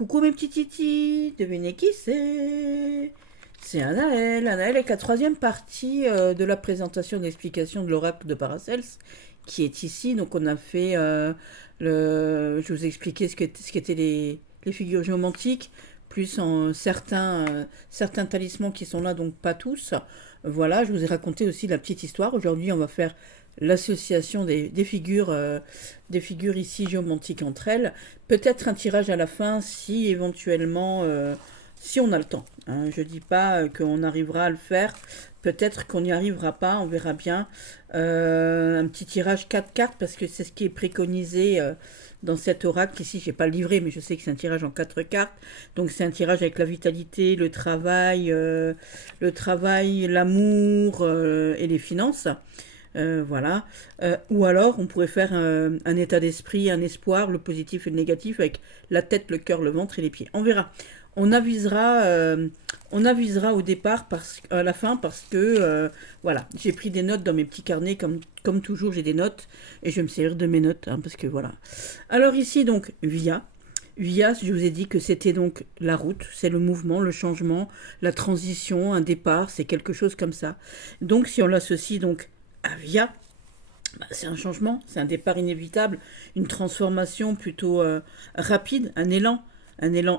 Coucou mes petits titis, devinez qui c'est? C'est Anaël. Anaël avec la troisième partie de la présentation de l'explication de l'oracle de Paracels qui est ici. Donc on a fait je vous ai expliqué ce qu'étaient les figures géomantiques, plus certains talismans qui sont là, donc pas tous. Voilà, je vous ai raconté aussi la petite histoire. Aujourd'hui on va faire l'association des figures ici géomantiques entre elles. Peut-être un tirage à la fin si éventuellement, si on a le temps. Hein. Je dis pas qu'on arrivera à le faire. Peut-être qu'on n'y arrivera pas, on verra bien. Un petit tirage 4 cartes parce que c'est ce qui est préconisé dans cet oracle. Ici, j'ai pas le livret, mais je sais que c'est un tirage en 4 cartes. Donc c'est un tirage avec la vitalité, l'amour et les finances. Voilà. Ou alors, on pourrait faire un état d'esprit, un espoir, le positif et le négatif, avec la tête, le cœur, le ventre et les pieds. On verra. On avisera au départ, à la fin, parce que, voilà, j'ai pris des notes dans mes petits carnets, comme toujours, j'ai des notes, et je vais me servir de mes notes, hein, parce que voilà. Alors ici, donc, Via, je vous ai dit que c'était donc la route, c'est le mouvement, le changement, la transition, un départ, c'est quelque chose comme ça. Donc, si on l'associe donc à Via, c'est un changement, c'est un départ inévitable, une transformation plutôt rapide, un élan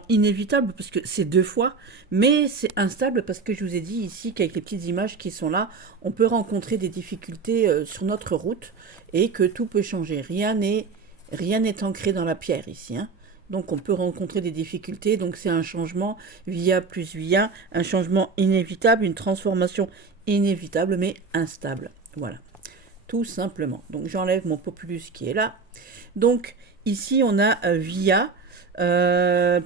inévitable, parce que c'est 2 fois, mais c'est instable parce que je vous ai dit ici qu'avec les petites images qui sont là, on peut rencontrer des difficultés sur notre route et que tout peut changer. Rien n'est ancré dans la pierre ici, hein. Donc on peut rencontrer des difficultés, donc c'est un changement via plus via, un changement inévitable, une transformation inévitable mais instable. Voilà, tout simplement. Donc j'enlève mon populus qui est là. Donc ici on a via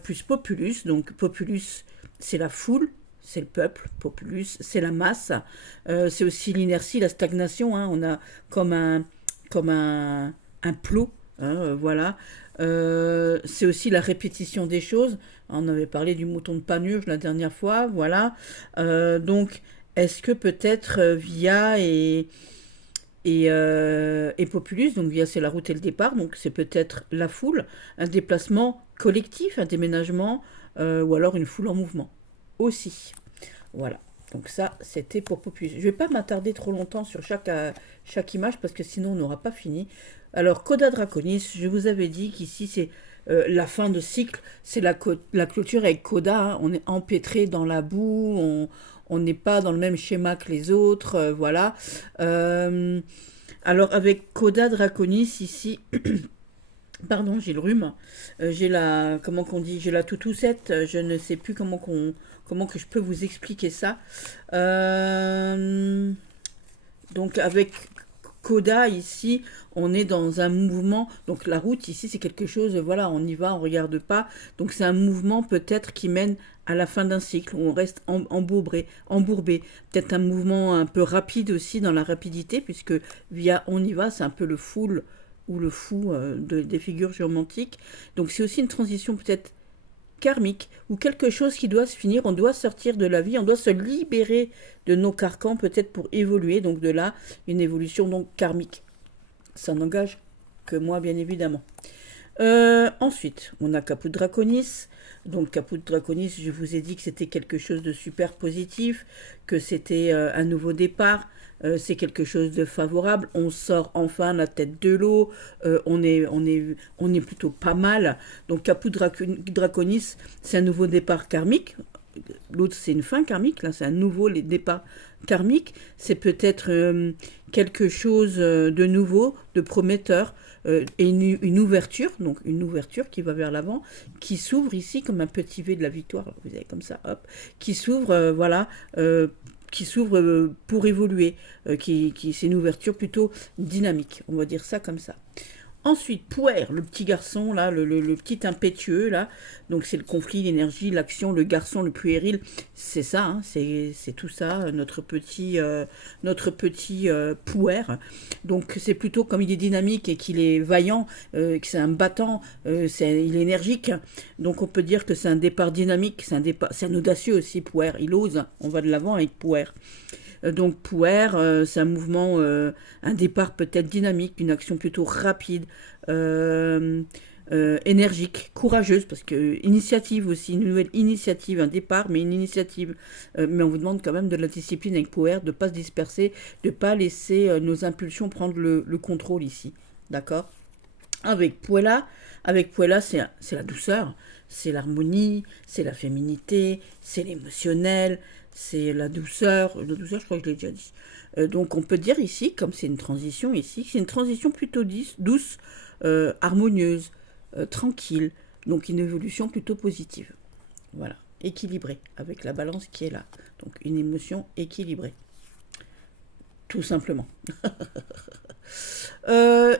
plus populus. Donc populus c'est la foule, c'est le peuple. Populus c'est la masse. C'est aussi l'inertie, la stagnation. Hein. On a comme un plot. Hein, voilà. C'est aussi la répétition des choses. On avait parlé du mouton de Panurge la dernière fois. Voilà. Donc est-ce que peut-être Via et Populus, donc Via c'est la route et le départ, donc c'est peut-être la foule, un déplacement collectif, un déménagement, ou alors une foule en mouvement aussi. Voilà, donc ça c'était pour Populus. Je ne vais pas m'attarder trop longtemps sur chaque image parce que sinon on n'aura pas fini. Alors Coda Draconis, je vous avais dit qu'ici c'est la fin de cycle, c'est la clôture avec Coda, hein. On est empêtré dans la boue, on n'est pas dans le même schéma que les autres, voilà. Alors avec Coda Draconis ici, pardon, j'ai le rhume, j'ai comment qu'on dit, j'ai la toutoussette, je ne sais plus comment que je peux vous expliquer ça. Donc avec Coda ici, on est dans un mouvement, donc la route ici c'est quelque chose, voilà, on y va, on regarde pas, donc c'est un mouvement peut-être qui mène à la fin d'un cycle, où on reste embourbé, peut-être un mouvement un peu rapide aussi dans la rapidité, puisque via on y va, c'est un peu le full ou le fou des figures géomantiques, donc c'est aussi une transition peut-être karmique, ou quelque chose qui doit se finir, on doit sortir de la vie, on doit se libérer de nos carcans peut-être pour évoluer, donc de là, une évolution donc karmique. Ça n'engage que moi, bien évidemment. Ensuite, on a Caput Draconis. Donc Caput Draconis, je vous ai dit que c'était quelque chose de super positif, que c'était un nouveau départ, c'est quelque chose de favorable, on sort enfin la tête de l'eau, on est plutôt pas mal. Donc Caput Draconis, c'est un nouveau départ karmique. L'autre, c'est une fin karmique, là, c'est un nouveau départ karmique. C'est peut-être quelque chose de nouveau, de prometteur, et une ouverture, donc une ouverture qui va vers l'avant, qui s'ouvre ici comme un petit V de la victoire. Alors, vous avez comme ça, hop, qui s'ouvre, voilà, qui s'ouvre pour évoluer, c'est une ouverture plutôt dynamique, on va dire ça comme ça. Ensuite, Pouer, le petit garçon, là, le petit impétueux, là. Donc, c'est le conflit, l'énergie, l'action, le garçon, le puéril. C'est ça, hein, c'est tout ça, notre petit Pouer. Donc, c'est plutôt comme il est dynamique et qu'il est vaillant, que c'est un battant, il est énergique. Donc, on peut dire que c'est un départ dynamique, c'est un audacieux aussi, Pouer. Il ose, on va de l'avant avec Pouer. Donc Pouer, c'est un mouvement, un départ peut-être dynamique, une action plutôt rapide. énergique, courageuse, parce que initiative aussi, une nouvelle initiative, un départ, mais une initiative. Mais on vous demande quand même de la discipline avec power, de ne pas se disperser, de ne pas laisser nos impulsions prendre le contrôle ici. D'accord? Avec Puella, c'est la douceur, c'est l'harmonie, c'est la féminité, c'est l'émotionnel, c'est la douceur. La douceur, je crois que je l'ai déjà dit. Donc on peut dire ici, comme c'est une transition ici, c'est une transition plutôt douce, harmonieuse, tranquille. Donc une évolution plutôt positive. Voilà, équilibrée, avec la balance qui est là. Donc une émotion équilibrée. Tout simplement.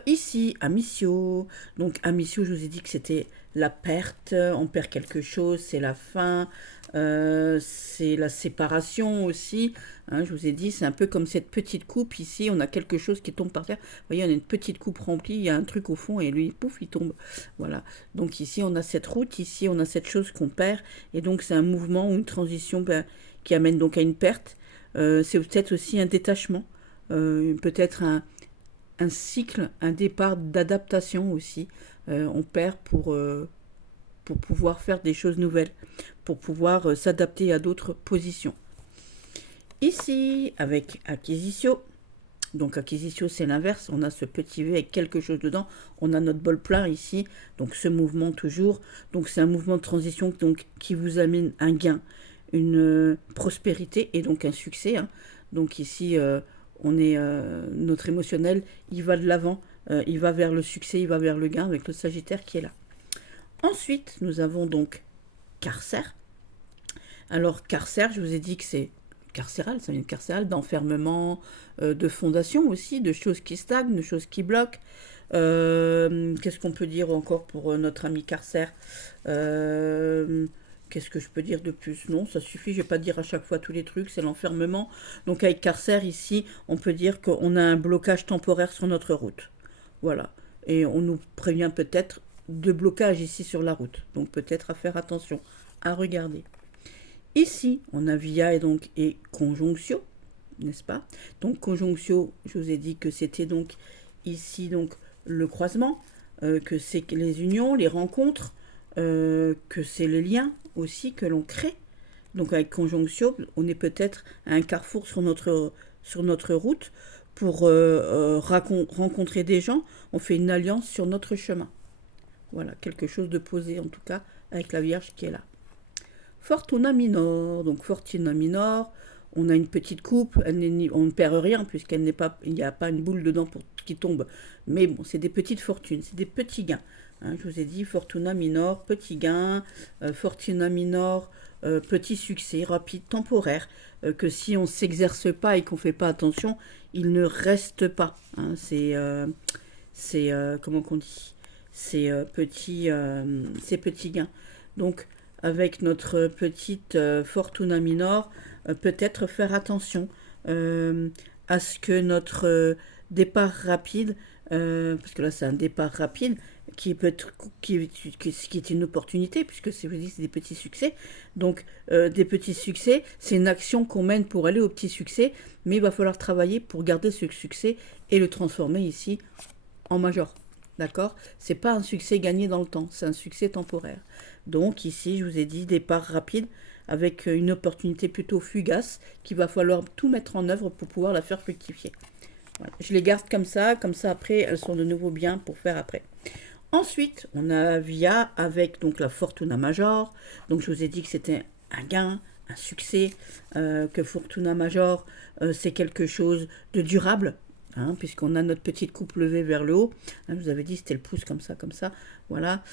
Ici, Amicio. Donc, Amicio, je vous ai dit que c'était la perte. On perd quelque chose, c'est la fin. C'est la séparation aussi. Hein, je vous ai dit, c'est un peu comme cette petite coupe ici. On a quelque chose qui tombe par terre. Vous voyez, on a une petite coupe remplie. Il y a un truc au fond et lui, pouf, il tombe. Voilà. Donc, ici, on a cette route. Ici, on a cette chose qu'on perd. Et donc, c'est un mouvement ou une transition qui amène donc à une perte. C'est peut-être aussi un détachement. Peut-être un cycle, un départ d'adaptation aussi. On perd pour pouvoir faire des choses nouvelles, pour pouvoir s'adapter à d'autres positions. Ici, avec Acquisitio, donc Acquisitio c'est l'inverse, on a ce petit V avec quelque chose dedans, on a notre bol plein ici, donc ce mouvement toujours, donc c'est un mouvement de transition donc, qui vous amène un gain, une prospérité et donc un succès. Hein. Donc ici, on est notre émotionnel, il va de l'avant, il va vers le succès, il va vers le gain avec le Sagittaire qui est là. Ensuite, nous avons donc Carcère. Alors Carcère, je vous ai dit que c'est carcéral, ça vient de carcéral, d'enfermement, de fondation aussi, de choses qui stagnent, de choses qui bloquent. Qu'est-ce qu'on peut dire encore pour notre ami Carcère? Qu'est-ce que je peux dire de plus? Non, ça suffit, je ne vais pas dire à chaque fois tous les trucs, c'est l'enfermement. Donc avec Carcère ici, on peut dire qu'on a un blocage temporaire sur notre route. Voilà. Et on nous prévient peut-être de blocage ici sur la route. Donc peut-être à faire attention, à regarder. Ici, on a via et conjonctio, n'est-ce pas? Donc conjonctio, je vous ai dit que c'était donc ici donc le croisement, que c'est les unions, les rencontres, que c'est le lien aussi que l'on crée. Donc avec conjonctio, on est peut-être à un carrefour sur notre route pour rencontrer des gens. On fait une alliance sur notre chemin. Voilà, quelque chose de posé en tout cas avec la Vierge qui est là. Fortuna minor, donc Fortuna minor, on a une petite coupe, on ne perd rien puisqu'elle n'est pas, il n'y a pas une boule dedans qui tombe. Mais bon, c'est des petites fortunes, c'est des petits gains. Hein, je vous ai dit Fortuna minor, petit gain, Fortuna minor, petit succès rapide, temporaire, que si on ne s'exerce pas et qu'on ne fait pas attention, il ne reste pas. Hein, c'est comment qu'on dit, ces petits gains. Donc avec notre petite Fortuna minor, peut-être faire attention à ce que notre départ rapide, parce que là c'est un départ rapide, qui est une opportunité, puisque c'est des petits succès. Donc des petits succès, c'est une action qu'on mène pour aller au petit succès, mais il va falloir travailler pour garder ce succès et le transformer ici en major. D'accord? C'est pas un succès gagné dans le temps, c'est un succès temporaire. Donc ici, je vous ai dit départ rapide avec une opportunité plutôt fugace qu'il va falloir tout mettre en œuvre pour pouvoir la faire fructifier. Voilà. Je les garde comme ça après elles sont de nouveau bien pour faire après. Ensuite, on a Via avec donc la Fortuna Major. Donc je vous ai dit que c'était un gain, un succès, que Fortuna Major c'est quelque chose de durable. Hein, puisqu'on a notre petite coupe levée vers le haut. Hein, je vous avais dit c'était le pouce comme ça. Voilà.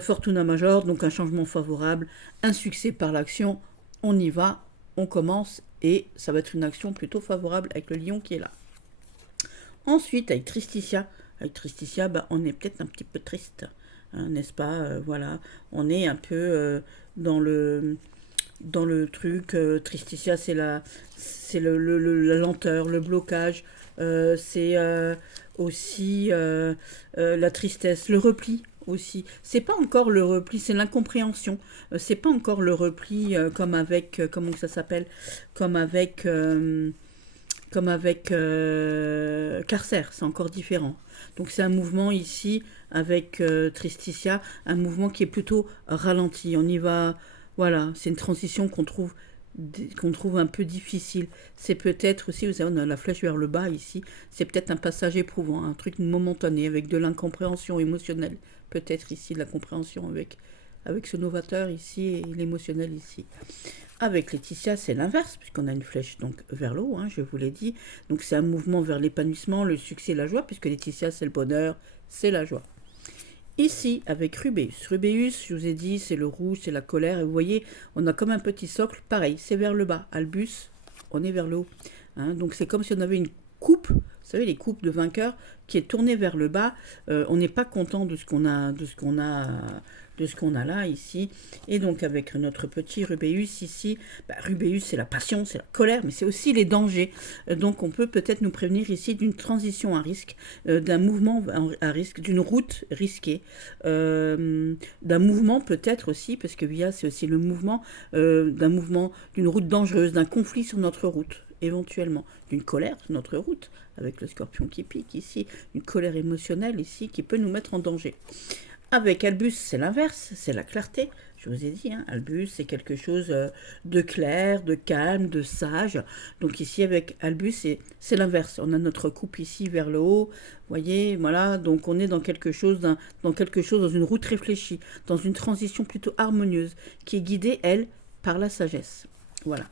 Fortuna Major, donc un changement favorable, un succès par l'action. On y va, on commence et ça va être une action plutôt favorable avec le lion qui est là. Ensuite, avec Tristitia, on est peut-être un petit peu triste, hein, n'est-ce pas? Voilà, on est un peu dans le truc. Tristitia, c'est la lenteur, le blocage. C'est aussi la tristesse, le repli aussi. C'est pas encore le repli, c'est l'incompréhension. C'est pas encore le repli comme avec comment ça s'appelle, comme avec Carcère, c'est encore différent. Donc c'est un mouvement ici avec Tristitia, un mouvement qui est plutôt ralenti. On y va, voilà, c'est une transition qu'on trouve un peu difficile. C'est peut-être aussi, vous savez, on a la flèche vers le bas ici, c'est peut-être un passage éprouvant, un truc momentané, avec de l'incompréhension émotionnelle. Peut-être ici de la compréhension avec ce novateur ici et l'émotionnel ici. Avec Laetitia, c'est l'inverse, puisqu'on a une flèche donc vers le haut, je vous l'ai dit. Donc c'est un mouvement vers l'épanouissement, le succès, la joie, puisque Laetitia, c'est le bonheur, c'est la joie. Ici, avec Rubéus. Rubéus, je vous ai dit, c'est le rouge, c'est la colère. Et vous voyez, on a comme un petit socle, pareil, c'est vers le bas. Albus, on est vers le haut. Donc c'est comme si on avait une coupe, vous savez, les coupes de vainqueurs, qui est tournée vers le bas. On n'est pas content de ce qu'on a là, ici. Et donc, avec notre petit Rubéus ici, Rubéus, c'est la passion, c'est la colère, mais c'est aussi les dangers. Donc, on peut peut-être nous prévenir ici d'une transition à risque, d'un mouvement à risque, d'une route risquée, d'un mouvement peut-être aussi, parce que Via, c'est aussi le mouvement, d'une route dangereuse, d'un conflit sur notre route, éventuellement, d'une colère sur notre route, avec le scorpion qui pique ici, une colère émotionnelle ici, qui peut nous mettre en danger. Avec Albus, c'est l'inverse, c'est la clarté. Je vous ai dit, Albus, c'est quelque chose de clair, de calme, de sage. Donc ici, avec Albus, c'est l'inverse. On a notre coupe ici vers le haut. Vous voyez, voilà. Donc on est dans quelque chose, dans une route réfléchie, dans une transition plutôt harmonieuse, qui est guidée, elle, par la sagesse. Voilà.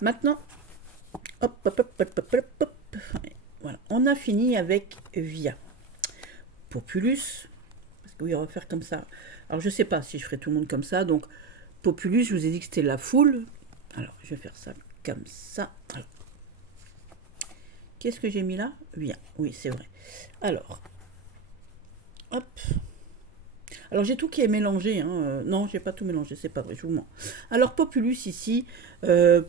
Maintenant, voilà. On a fini avec Via. Populus. Oui, on va faire comme ça. Alors, je ne sais pas si je ferai tout le monde comme ça. Donc, Populus, je vous ai dit que c'était la foule. Alors, je vais faire ça comme ça. Alors, qu'est-ce que j'ai mis là? Bien, oui, c'est vrai. Alors, hop. Alors, j'ai tout qui est mélangé. Non, j'ai pas tout mélangé, c'est pas vrai, je vous mens. Alors, Populus ici, on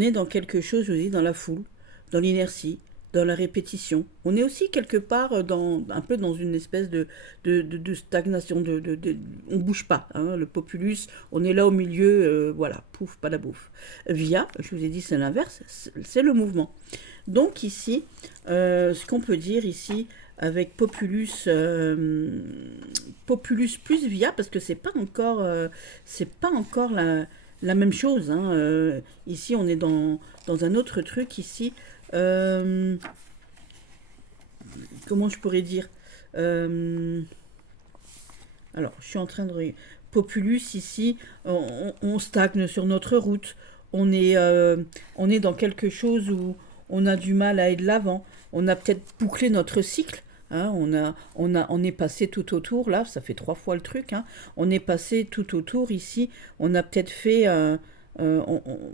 est dans quelque chose, je vous dis, dans la foule, dans l'inertie, dans la répétition. On est aussi quelque part un peu dans une espèce de stagnation, on bouge pas. Le Populus, on est là au milieu, voilà, pouf, pas la bouffe. Via, je vous ai dit, c'est l'inverse, c'est le mouvement. Donc ici, ce qu'on peut dire ici, avec Populus plus Via, parce que c'est pas encore la même chose. Ici, on est dans un autre truc ici. Comment je pourrais dire, alors je suis en train de Populus ici, on stagne sur notre route, on est dans quelque chose où on a du mal à aller de l'avant, on a peut-être bouclé notre cycle, on est passé tout autour, là ça fait 3 fois le truc, on est passé tout autour ici, on a peut-être fait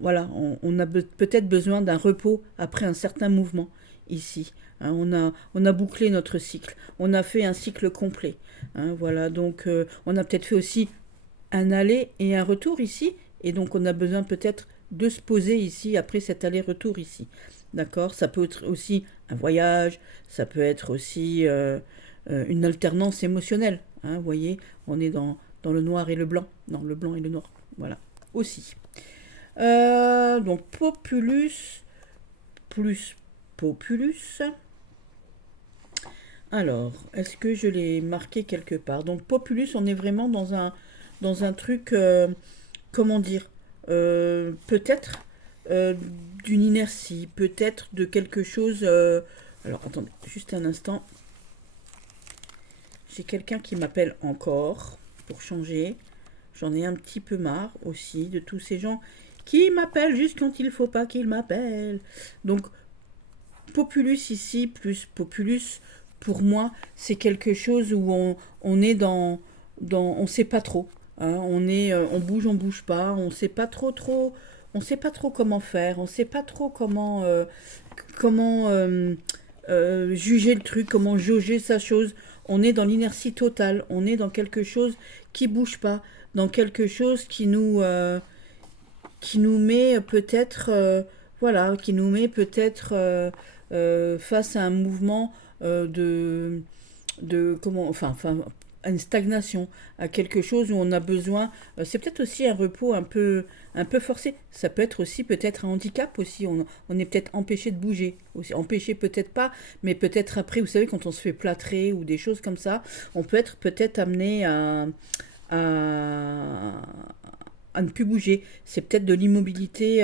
voilà, on a peut-être besoin d'un repos après un certain mouvement ici. On a bouclé notre cycle. On a fait un cycle complet. Voilà, donc on a peut-être fait aussi un aller et un retour ici. Et donc on a besoin peut-être de se poser ici après cet aller-retour ici. D'accord? Ça peut être aussi un voyage. Ça peut être aussi une alternance émotionnelle. Vous voyez, on est dans le noir et le blanc. Non, le blanc et le noir. Voilà, aussi. Donc Populus plus Populus. Alors, est-ce que je l'ai marqué quelque part? Donc Populus, on est vraiment dans un truc, comment dire, peut-être d'une inertie, peut-être de quelque chose. Alors attendez, juste un instant. J'ai quelqu'un qui m'appelle encore pour changer. J'en ai un petit peu marre aussi de tous ces gens qui m'appellent juste quand il ne faut pas qu'ils m'appellent. Donc, Populus ici, plus Populus, pour moi, c'est quelque chose où on est dans on sait pas trop. On bouge pas, on sait pas trop, on sait pas trop comment faire, on sait pas trop comment juger le truc, comment jauger sa chose. On est dans l'inertie totale, on est dans quelque chose qui bouge pas, dans quelque chose qui nous met peut-être face à un mouvement de comment, enfin à une stagnation, à quelque chose où on a besoin. C'est peut-être aussi un repos un peu forcé. Ça peut être aussi peut-être un handicap aussi. On est peut-être empêché de bouger. Aussi. Empêché peut-être pas, mais peut-être après, vous savez, quand on se fait plâtrer ou des choses comme ça, on peut être peut-être amené à, à ne plus bouger. C'est peut-être de l'immobilité.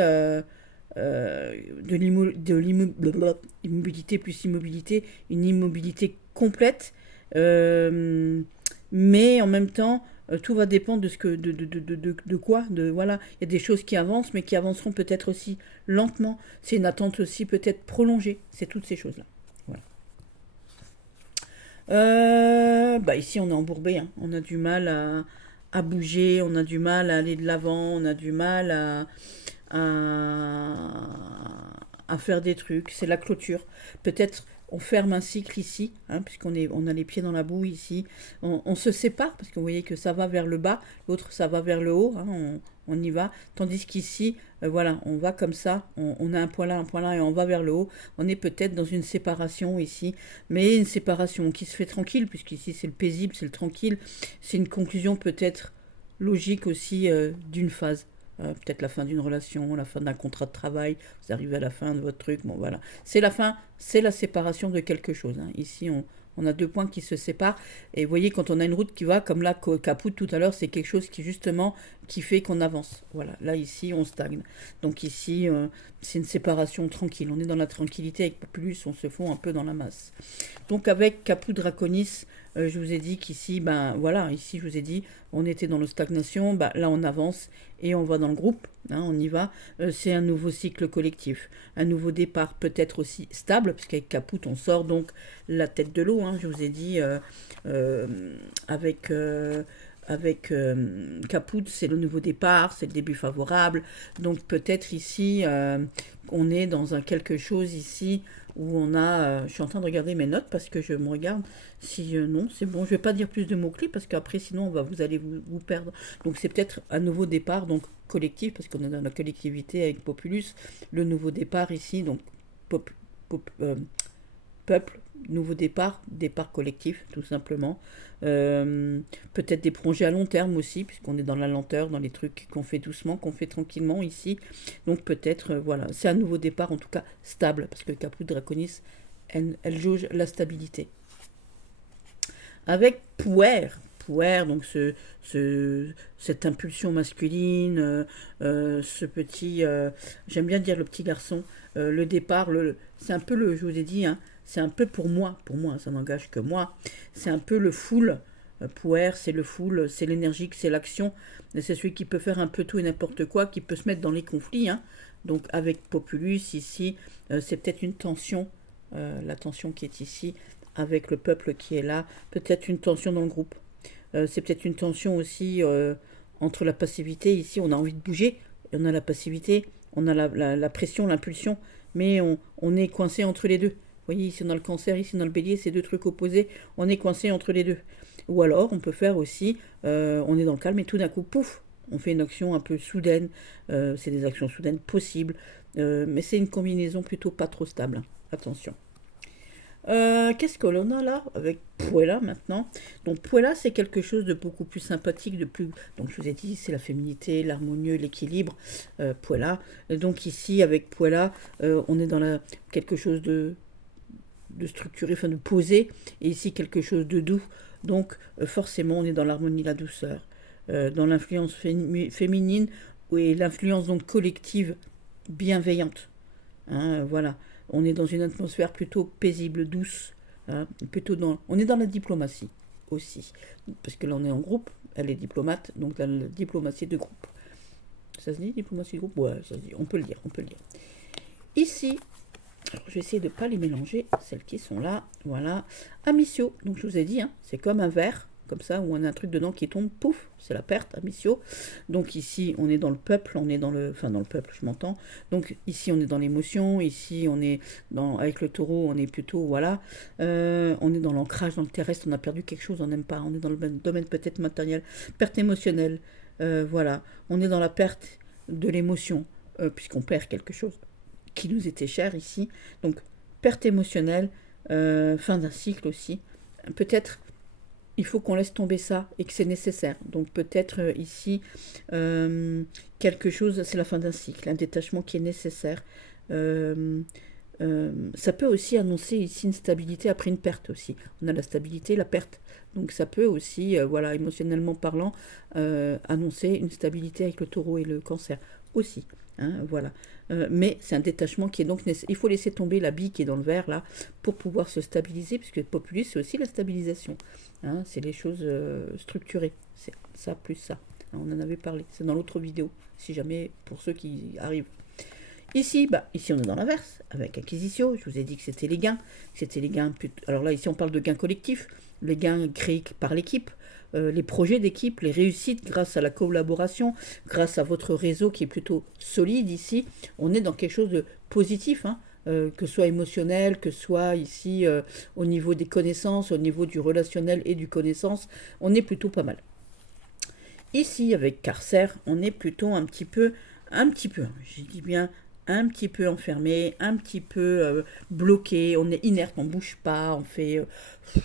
Immobilité plus immobilité, une immobilité complète, euh, mais en même temps, tout va dépendre de ce que de quoi, de voilà, il y a des choses qui avancent, mais qui avanceront peut-être aussi lentement. C'est une attente aussi peut-être prolongée. C'est toutes ces choses-là. Voilà. Bah ici on est embourbé, hein. On a du mal à bouger, on a du mal à aller de l'avant, on a du mal à, à faire des trucs. C'est la clôture. Peut-être on ferme un cycle ici, hein, on a les pieds dans la boue ici. On se sépare parce que vous voyez que ça va vers le bas, l'autre ça va vers le haut, hein, on y va. Tandis qu'ici, voilà, on va comme ça, on a un point là et on va vers le haut. On est peut-être dans une séparation ici, mais une séparation qui se fait tranquille, puisqu'ici c'est le paisible, c'est le tranquille. C'est une conclusion peut-être logique aussi d'une phase. Peut-être la fin d'une relation, la fin d'un contrat de travail, vous arrivez à la fin de votre truc, bon voilà. C'est la fin, c'est la séparation de quelque chose, hein. Ici, on a deux points qui se séparent, et vous voyez, quand on a une route qui va, comme là, Caput tout à l'heure, c'est quelque chose qui justement, qui fait qu'on avance. Voilà, là ici, on stagne. Donc ici, c'est une séparation tranquille, on est dans la tranquillité, avec Populus, on se fond un peu dans la masse. Donc avec Caput Draconis, je vous ai dit qu'ici, ben voilà, ici je vous ai dit, on était dans la stagnation, ben, là on avance et on va dans le groupe, hein, on y va. C'est un nouveau cycle collectif, un nouveau départ peut-être aussi stable, puisqu'avec Caput on sort donc la tête de l'eau, hein, je vous ai dit, euh, avec... Caput, c'est le nouveau départ, c'est le début favorable. Donc peut-être ici, on est dans un quelque chose ici où on a... je suis en train de regarder mes notes parce que je me regarde. Si non, c'est bon, je vais pas dire plus de mots-clés parce qu'après sinon vous allez vous perdre. Donc c'est peut-être un nouveau départ, donc collectif, parce qu'on est dans la collectivité avec Populus. Le nouveau départ ici, donc pop, pop, peuple, nouveau départ, départ collectif, tout simplement. Peut-être des projets à long terme aussi, puisqu'on est dans la lenteur, dans les trucs qu'on fait doucement, qu'on fait tranquillement ici. Donc peut-être, voilà, c'est un nouveau départ, en tout cas stable, parce que Caput Draconis, elle jauge la stabilité. Avec Pouer, donc cette impulsion masculine, ce petit, j'aime bien dire le petit garçon, le départ, c'est un peu je vous ai dit, hein, c'est un peu pour moi, ça n'engage que moi, c'est un peu le full. Pouer, c'est le full, c'est l'énergique, c'est l'action, c'est celui qui peut faire un peu tout et n'importe quoi, qui peut se mettre dans les conflits, hein. Donc avec Populus ici, c'est peut-être une tension, la tension qui est ici, avec le peuple qui est là, peut-être une tension dans le groupe. C'est peut-être une tension aussi entre la passivité, ici on a envie de bouger, et on a la passivité, on a la pression, l'impulsion, mais on est coincé entre les deux. Vous voyez, ici on a le cancer, ici on a le bélier, c'est deux trucs opposés, on est coincé entre les deux. Ou alors on peut faire aussi, on est dans le calme et tout d'un coup, pouf, on fait une action un peu soudaine, c'est des actions soudaines possibles, mais c'est une combinaison plutôt pas trop stable, hein. Attention. Qu'est-ce que l'on a là avec Puella maintenant? Donc Puella c'est quelque chose de beaucoup plus sympathique, de plus. Donc je vous ai dit c'est la féminité, l'harmonieux, l'équilibre. Puella. Donc ici avec Puella, on est dans quelque chose de structuré, enfin de posé, et ici quelque chose de doux. Donc forcément on est dans l'harmonie, la douceur, dans l'influence féminine et l'influence donc collective bienveillante. Hein, voilà. On est dans une atmosphère plutôt paisible, douce, hein, on est dans la diplomatie aussi. Parce que là, on est en groupe, elle est diplomate, donc la diplomatie de groupe. Ça se dit, diplomatie de groupe? Ouais, ça se dit, on peut le dire, on peut le dire. Ici, alors, je vais essayer de ne pas les mélanger, celles qui sont là, voilà. Amicio, donc je vous ai dit, hein, c'est comme un verre, comme ça, où on a un truc dedans qui tombe, pouf, c'est la perte, Amicio. Donc ici, on est dans le peuple, on est dans le... Enfin, dans le peuple, je m'entends. Donc ici, on est dans l'émotion, ici, on est dans... Avec le taureau, on est plutôt, voilà. On est dans l'ancrage, dans le terrestre, on a perdu quelque chose, on n'aime pas. On est dans le domaine peut-être matériel, perte émotionnelle, voilà. On est dans la perte de l'émotion, puisqu'on perd quelque chose qui nous était cher ici. Donc, perte émotionnelle, fin d'un cycle aussi. Peut-être il faut qu'on laisse tomber ça et que c'est nécessaire. Donc peut-être ici, quelque chose, c'est la fin d'un cycle, un détachement qui est nécessaire. Euh, Ça peut aussi annoncer ici une stabilité après une perte aussi. On a la stabilité, la perte. Donc ça peut aussi, voilà, émotionnellement parlant, annoncer une stabilité avec le taureau et le cancer aussi. Hein, voilà. Mais c'est un détachement qui est donc nécessaire. Il faut laisser tomber la bille qui est dans le verre là pour pouvoir se stabiliser, puisque Populus c'est aussi la stabilisation. Hein, c'est les choses structurées. C'est ça plus ça. Hein, on en avait parlé. C'est dans l'autre vidéo, si jamais pour ceux qui arrivent. Ici, ici on est dans l'inverse, avec acquisition. Je vous ai dit que c'était les gains. Alors là, ici on parle de gains collectifs, les gains créés par l'équipe, les projets d'équipe, les réussites grâce à la collaboration, grâce à votre réseau qui est plutôt solide ici. On est dans quelque chose de positif, hein, que ce soit émotionnel, que ce soit ici au niveau des connaissances, au niveau du relationnel et du connaissance. On est plutôt pas mal. Ici, avec Carcer, on est plutôt un petit peu, je dis bien un petit peu enfermé, un petit peu bloqué, on est inerte, on bouge pas, on fait,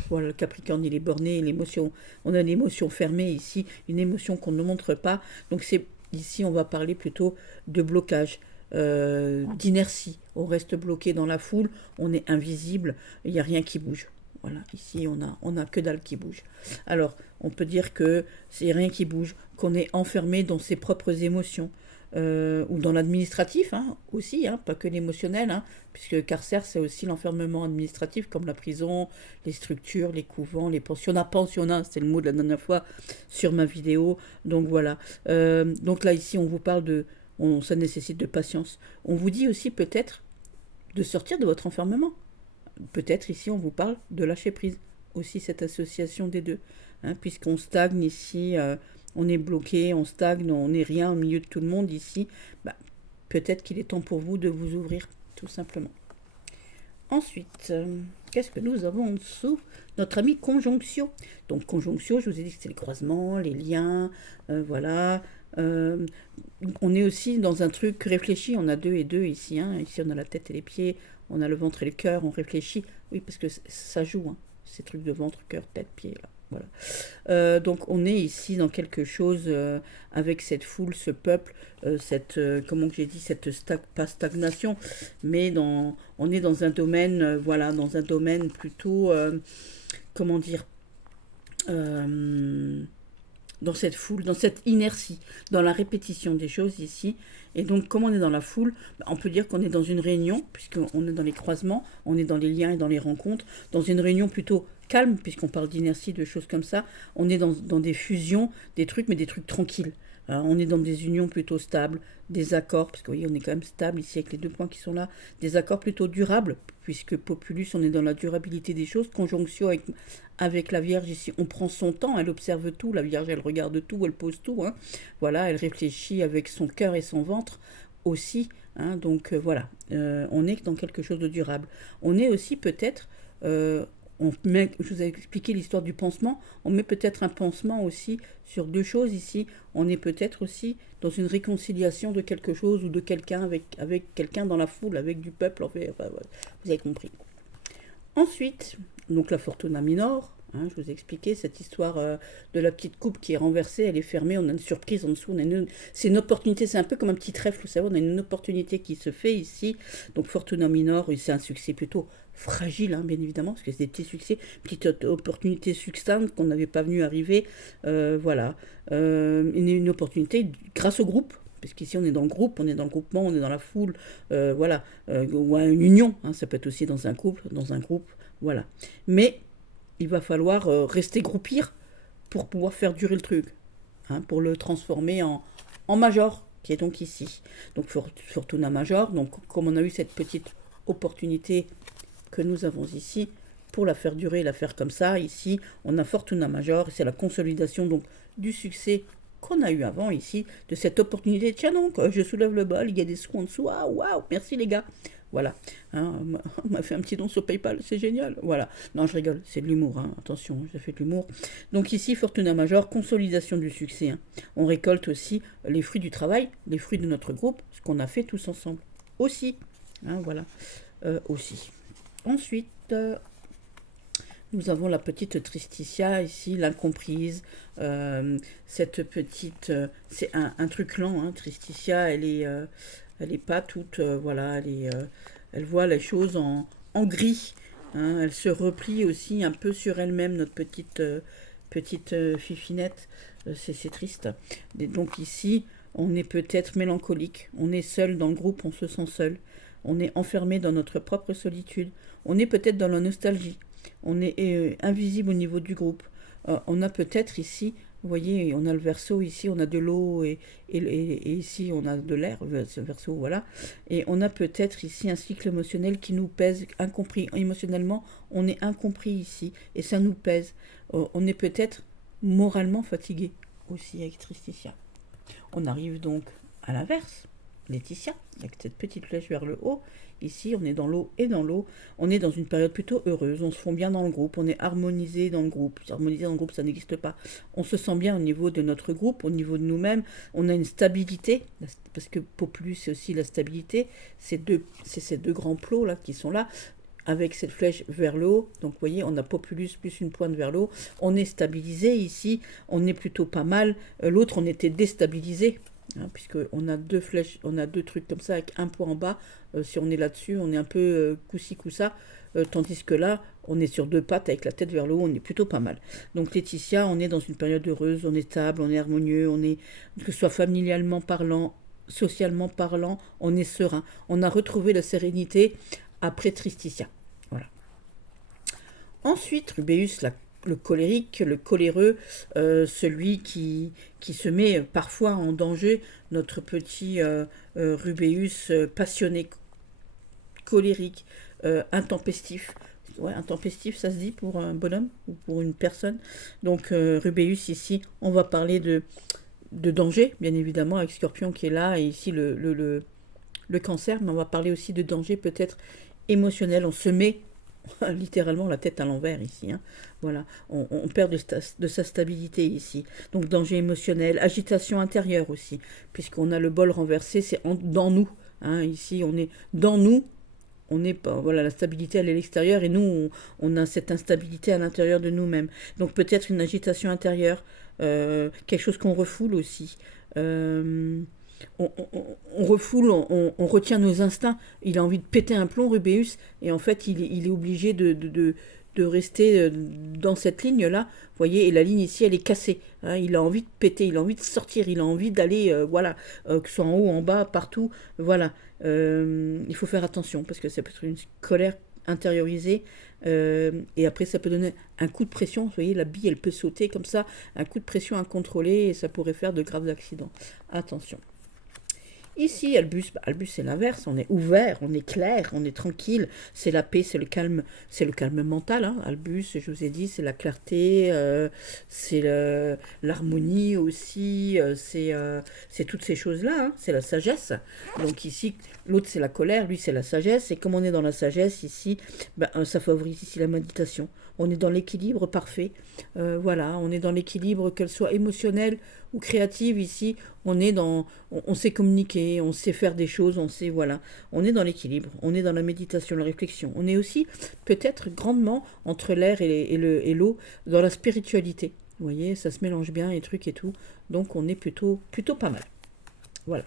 voilà, le Capricorne il est borné, l'émotion, on a une émotion fermée ici, une émotion qu'on ne montre pas, donc c'est ici on va parler plutôt de blocage. D'inertie, on reste bloqué dans la foule, on est invisible, il n'y a rien qui bouge. Voilà, ici on a que dalle qui bouge. Alors, on peut dire que c'est rien qui bouge, qu'on est enfermé dans ses propres émotions, ou dans l'administratif hein, aussi, hein, pas que l'émotionnel, hein, puisque carcère c'est aussi l'enfermement administratif, comme la prison, les structures, les couvents, les pensionnats, c'est le mot de la dernière fois sur ma vidéo. Donc voilà. Donc là ici on vous parle ça nécessite de patience. On vous dit aussi peut-être de sortir de votre enfermement. Peut-être ici on vous parle de lâcher prise, aussi cette association des deux, hein, puisqu'on stagne ici, on est bloqué, on stagne, on n'est rien au milieu de tout le monde ici, peut-être qu'il est temps pour vous de vous ouvrir, tout simplement. Ensuite, qu'est-ce que nous avons en dessous? Notre ami conjonction. Donc conjonction, je vous ai dit que c'est les croisements, les liens, voilà. On est aussi dans un truc réfléchi, on a 2 et 2 ici, hein. Ici on a la tête et les pieds, on a le ventre et le cœur, on réfléchit. Oui, parce que ça joue, hein, ces trucs de ventre, cœur, tête, pied, là. Voilà. Donc on est ici dans quelque chose avec cette foule, ce peuple, comment que j'ai dit, pas stagnation, mais on est dans un domaine, voilà, dans un domaine plutôt, comment dire, dans cette foule, dans cette inertie, dans la répétition des choses ici. Et donc, comme on est dans la foule, on peut dire qu'on est dans une réunion, puisqu'on est dans les croisements, on est dans les liens et dans les rencontres, dans une réunion plutôt calme, puisqu'on parle d'inertie, de choses comme ça. On est dans des fusions, des trucs, mais des trucs tranquilles. Alors, on est dans des unions plutôt stables, des accords, parce que vous voyez, on est quand même stable ici avec les 2 points qui sont là, des accords plutôt durables, puisque Populus, on est dans la durabilité des choses, conjonction avec la Vierge ici, on prend son temps, elle observe tout, la Vierge, elle regarde tout, elle pose tout, hein. Voilà, elle réfléchit avec son cœur et son ventre aussi, hein. Donc voilà, on est dans quelque chose de durable. On est aussi peut-être, je vous ai expliqué l'histoire du pansement, on met peut-être un pansement aussi sur 2 choses ici, on est peut-être aussi dans une réconciliation de quelque chose ou de quelqu'un avec quelqu'un dans la foule, avec du peuple, enfin, voilà, vous avez compris. Ensuite, donc la Fortuna Minor, hein, je vous ai expliqué cette histoire de la petite coupe qui est renversée, elle est fermée, on a une surprise en dessous, c'est une opportunité, c'est un peu comme un petit trèfle, vous savez, on a une opportunité qui se fait ici, donc Fortuna Minor, c'est un succès plutôt fragile, hein, bien évidemment, parce que c'est des petits succès, petite opportunité succincte qu'on n'avait pas venu arriver, voilà, une opportunité grâce au groupe, parce qu'ici on est dans le groupe, on est dans le groupement, on est dans la foule, voilà, ou à une union, hein, ça peut être aussi dans un couple, dans un groupe, voilà. Mais il va falloir rester groupir pour pouvoir faire durer le truc, hein, pour le transformer en major, qui est donc ici. Donc Fortuna Major, donc comme on a eu cette petite opportunité que nous avons ici, pour la faire durer, la faire comme ça, ici, on a Fortuna Major, c'est la consolidation donc du succès qu'on a eu avant ici, de cette opportunité. Tiens donc, je soulève le bol, il y a des sous en dessous, ah waouh, merci les gars. Voilà, hein, on m'a fait un petit don sur PayPal, c'est génial. Voilà, non je rigole, c'est de l'humour, hein. Attention, j'ai fait de l'humour. Donc ici, Fortuna Major, consolidation du succès, hein. On récolte aussi les fruits du travail, les fruits de notre groupe, ce qu'on a fait tous ensemble. Aussi, hein, voilà, aussi. Ensuite, Nous avons la petite Tristitia ici, l'incomprise. Cette petite, c'est un truc lent, hein, Tristitia, elle est pas toute, voilà, elle voit les choses en gris. Hein, elle se replie aussi un peu sur elle-même, notre petite fifinette. C'est triste. Et donc ici, on est peut-être mélancolique. On est seul dans le groupe, on se sent seul. On est enfermé dans notre propre solitude. On est peut-être dans la nostalgie. On est invisible au niveau du groupe. On a peut-être ici, vous voyez, on a le verso ici, on a de l'eau et ici on a de l'air, ce verso, voilà. Et on a peut-être ici un cycle émotionnel qui nous pèse, incompris. Émotionnellement, on est incompris ici et ça nous pèse. On est peut-être moralement fatigué aussi avec Tristitia. On arrive donc à l'inverse. Laetitia, avec cette petite flèche vers le haut. Ici, on est dans l'eau et dans l'eau. On est dans une période plutôt heureuse. On se fond bien dans le groupe. On est harmonisé dans le groupe. Harmonisé dans le groupe, ça n'existe pas. On se sent bien au niveau de notre groupe, au niveau de nous-mêmes. On a une stabilité, parce que Populus, c'est aussi la stabilité. C'est ces deux grands plots là qui sont là, avec cette flèche vers le haut. Donc, vous voyez, on a Populus plus une pointe vers le haut. On est stabilisé ici. On est plutôt pas mal. L'autre, on était déstabilisé. Hein, puisqu'on a deux flèches, on a deux trucs comme ça avec un point en bas. Si on est là-dessus, on est un peu coup-ci, coup-ça. Tandis que là, on est sur deux pattes avec la tête vers le haut, on est plutôt pas mal. Donc Laetitia, on est dans une période heureuse, on est stable, on est harmonieux, on est, que ce soit familialement parlant, socialement parlant, on est serein. On a retrouvé la sérénité après Tristitia. Voilà. Ensuite, Rubéus, le colérique, le coléreux, celui qui se met parfois en danger, notre petit Rubéus passionné, colérique, intempestif. Ouais, intempestif, ça se dit pour un bonhomme ou pour une personne. Donc Rubéus, ici, on va parler de danger, bien évidemment, avec Scorpion qui est là, et ici le cancer, mais on va parler aussi de danger peut-être émotionnel. On se met littéralement la tête à l'envers ici. Hein. Voilà, on perd de sa stabilité ici. Donc danger émotionnel, agitation intérieure aussi, puisqu'on a le bol renversé, c'est dans nous. Hein. Ici, on est dans nous. On est pas, voilà, la stabilité elle est à l'extérieur et nous on a cette instabilité à l'intérieur de nous-mêmes. Donc peut-être une agitation intérieure, quelque chose qu'on refoule aussi. On refoule, on retient nos instincts. Il a envie de péter un plomb, Rubéus, et en fait, il est obligé de rester dans cette ligne-là. Vous voyez, et la ligne ici, elle est cassée. Hein, il a envie de péter, il a envie de sortir, il a envie d'aller, voilà, que ce soit en haut, en bas, partout. Voilà. Il faut faire attention, parce que ça peut être une colère intériorisée. Et après, ça peut donner un coup de pression. Vous voyez, la bille, elle peut sauter comme ça. Un coup de pression incontrôlé, et ça pourrait faire de graves accidents. Attention. Ici, Albus, c'est l'inverse, on est ouvert, on est clair, on est tranquille, c'est la paix, c'est le calme mental. Hein. Albus, je vous ai dit, c'est la clarté, c'est l'harmonie aussi, c'est toutes ces choses-là, hein. C'est la sagesse. Donc ici, l'autre c'est la colère, lui c'est la sagesse, et comme on est dans la sagesse ici, ça favorise ici la méditation. On est dans l'équilibre parfait, voilà, on est dans l'équilibre, qu'elle soit émotionnelle ou créative ici, on sait communiquer, on sait faire des choses, on sait, voilà, on est dans l'équilibre, on est dans la méditation, la réflexion. On est aussi peut-être grandement entre l'air et l'eau dans la spiritualité. Vous voyez, ça se mélange bien, les trucs et tout, donc on est plutôt pas mal. Voilà.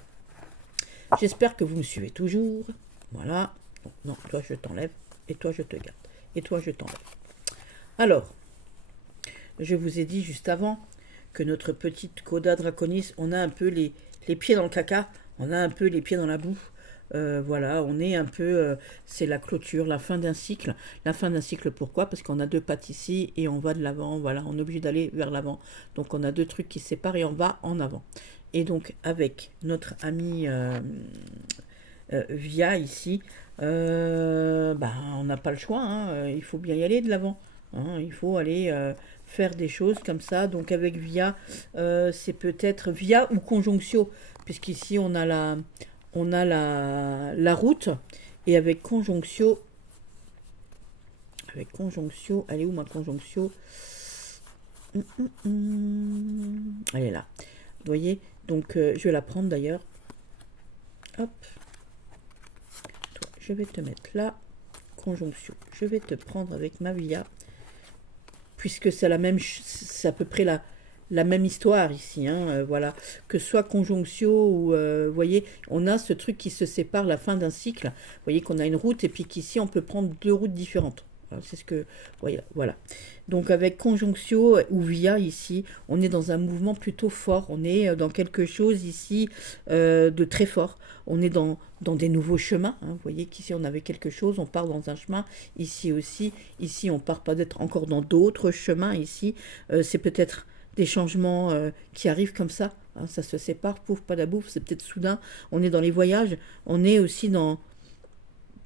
J'espère que vous me suivez toujours. Voilà. Non, toi je t'enlève, et toi je te garde, et toi je t'enlève. Alors, je vous ai dit juste avant que notre petite Coda Draconis, on a un peu les pieds dans le caca, on a un peu les pieds dans la boue. Voilà, on est un peu, c'est la clôture, la fin d'un cycle. La fin d'un cycle, pourquoi? Parce qu'on a deux pattes ici et on va de l'avant, voilà, on est obligé d'aller vers l'avant. Donc on a deux trucs qui se séparent et on va en avant. Et donc avec notre ami Via ici, on n'a pas le choix, hein, il faut bien y aller de l'avant. Hein, il faut aller faire des choses comme ça. Donc avec Via, c'est peut-être Via ou Conjonctio, puisqu'ici on a la route, et avec Conjonctio, elle est où ma Conjonctio? Elle est là. Vous voyez, donc je vais la prendre d'ailleurs. Hop. Toi, je vais te mettre là. Conjonctio. Je vais te prendre avec ma Via. puisque c'est à peu près la même histoire ici, hein, voilà. Que ce soit conjonctio ou, vous voyez, on a ce truc qui se sépare la fin d'un cycle. Vous voyez qu'on a une route et puis qu'ici on peut prendre deux routes différentes. C'est ce que, voilà. Donc avec conjonctio ou via ici, on est dans un mouvement plutôt fort. On est dans quelque chose ici de très fort. On est dans des nouveaux chemins, hein. Vous voyez qu'ici on avait quelque chose, on part dans un chemin. Ici aussi, ici on part peut-être encore dans d'autres chemins. Ici, c'est peut-être des changements qui arrivent comme ça, hein. Ça se sépare, pouf, pas la bouffe, c'est peut-être soudain. On est dans les voyages, on est aussi dans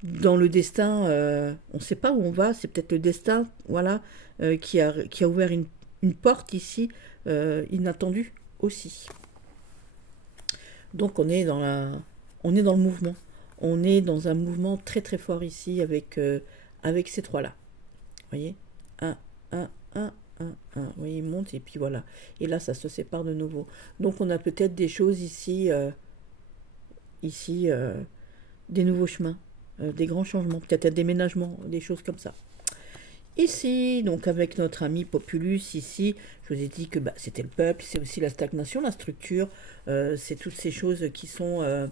le destin, on ne sait pas où on va, c'est peut-être le destin, voilà, qui a ouvert une porte ici, inattendue aussi. Donc on est dans le mouvement. On est dans un mouvement très très fort ici avec ces trois-là. Vous voyez, un, un, un, vous voyez, il monte et puis voilà. Et là, ça se sépare de nouveau. Donc on a peut-être des choses ici, des nouveaux chemins, des grands changements, peut-être un déménagement, des choses comme ça. Ici, donc avec notre ami Populus, ici, je vous ai dit que c'était le peuple, c'est aussi la stagnation, la structure, c'est toutes ces choses qui sont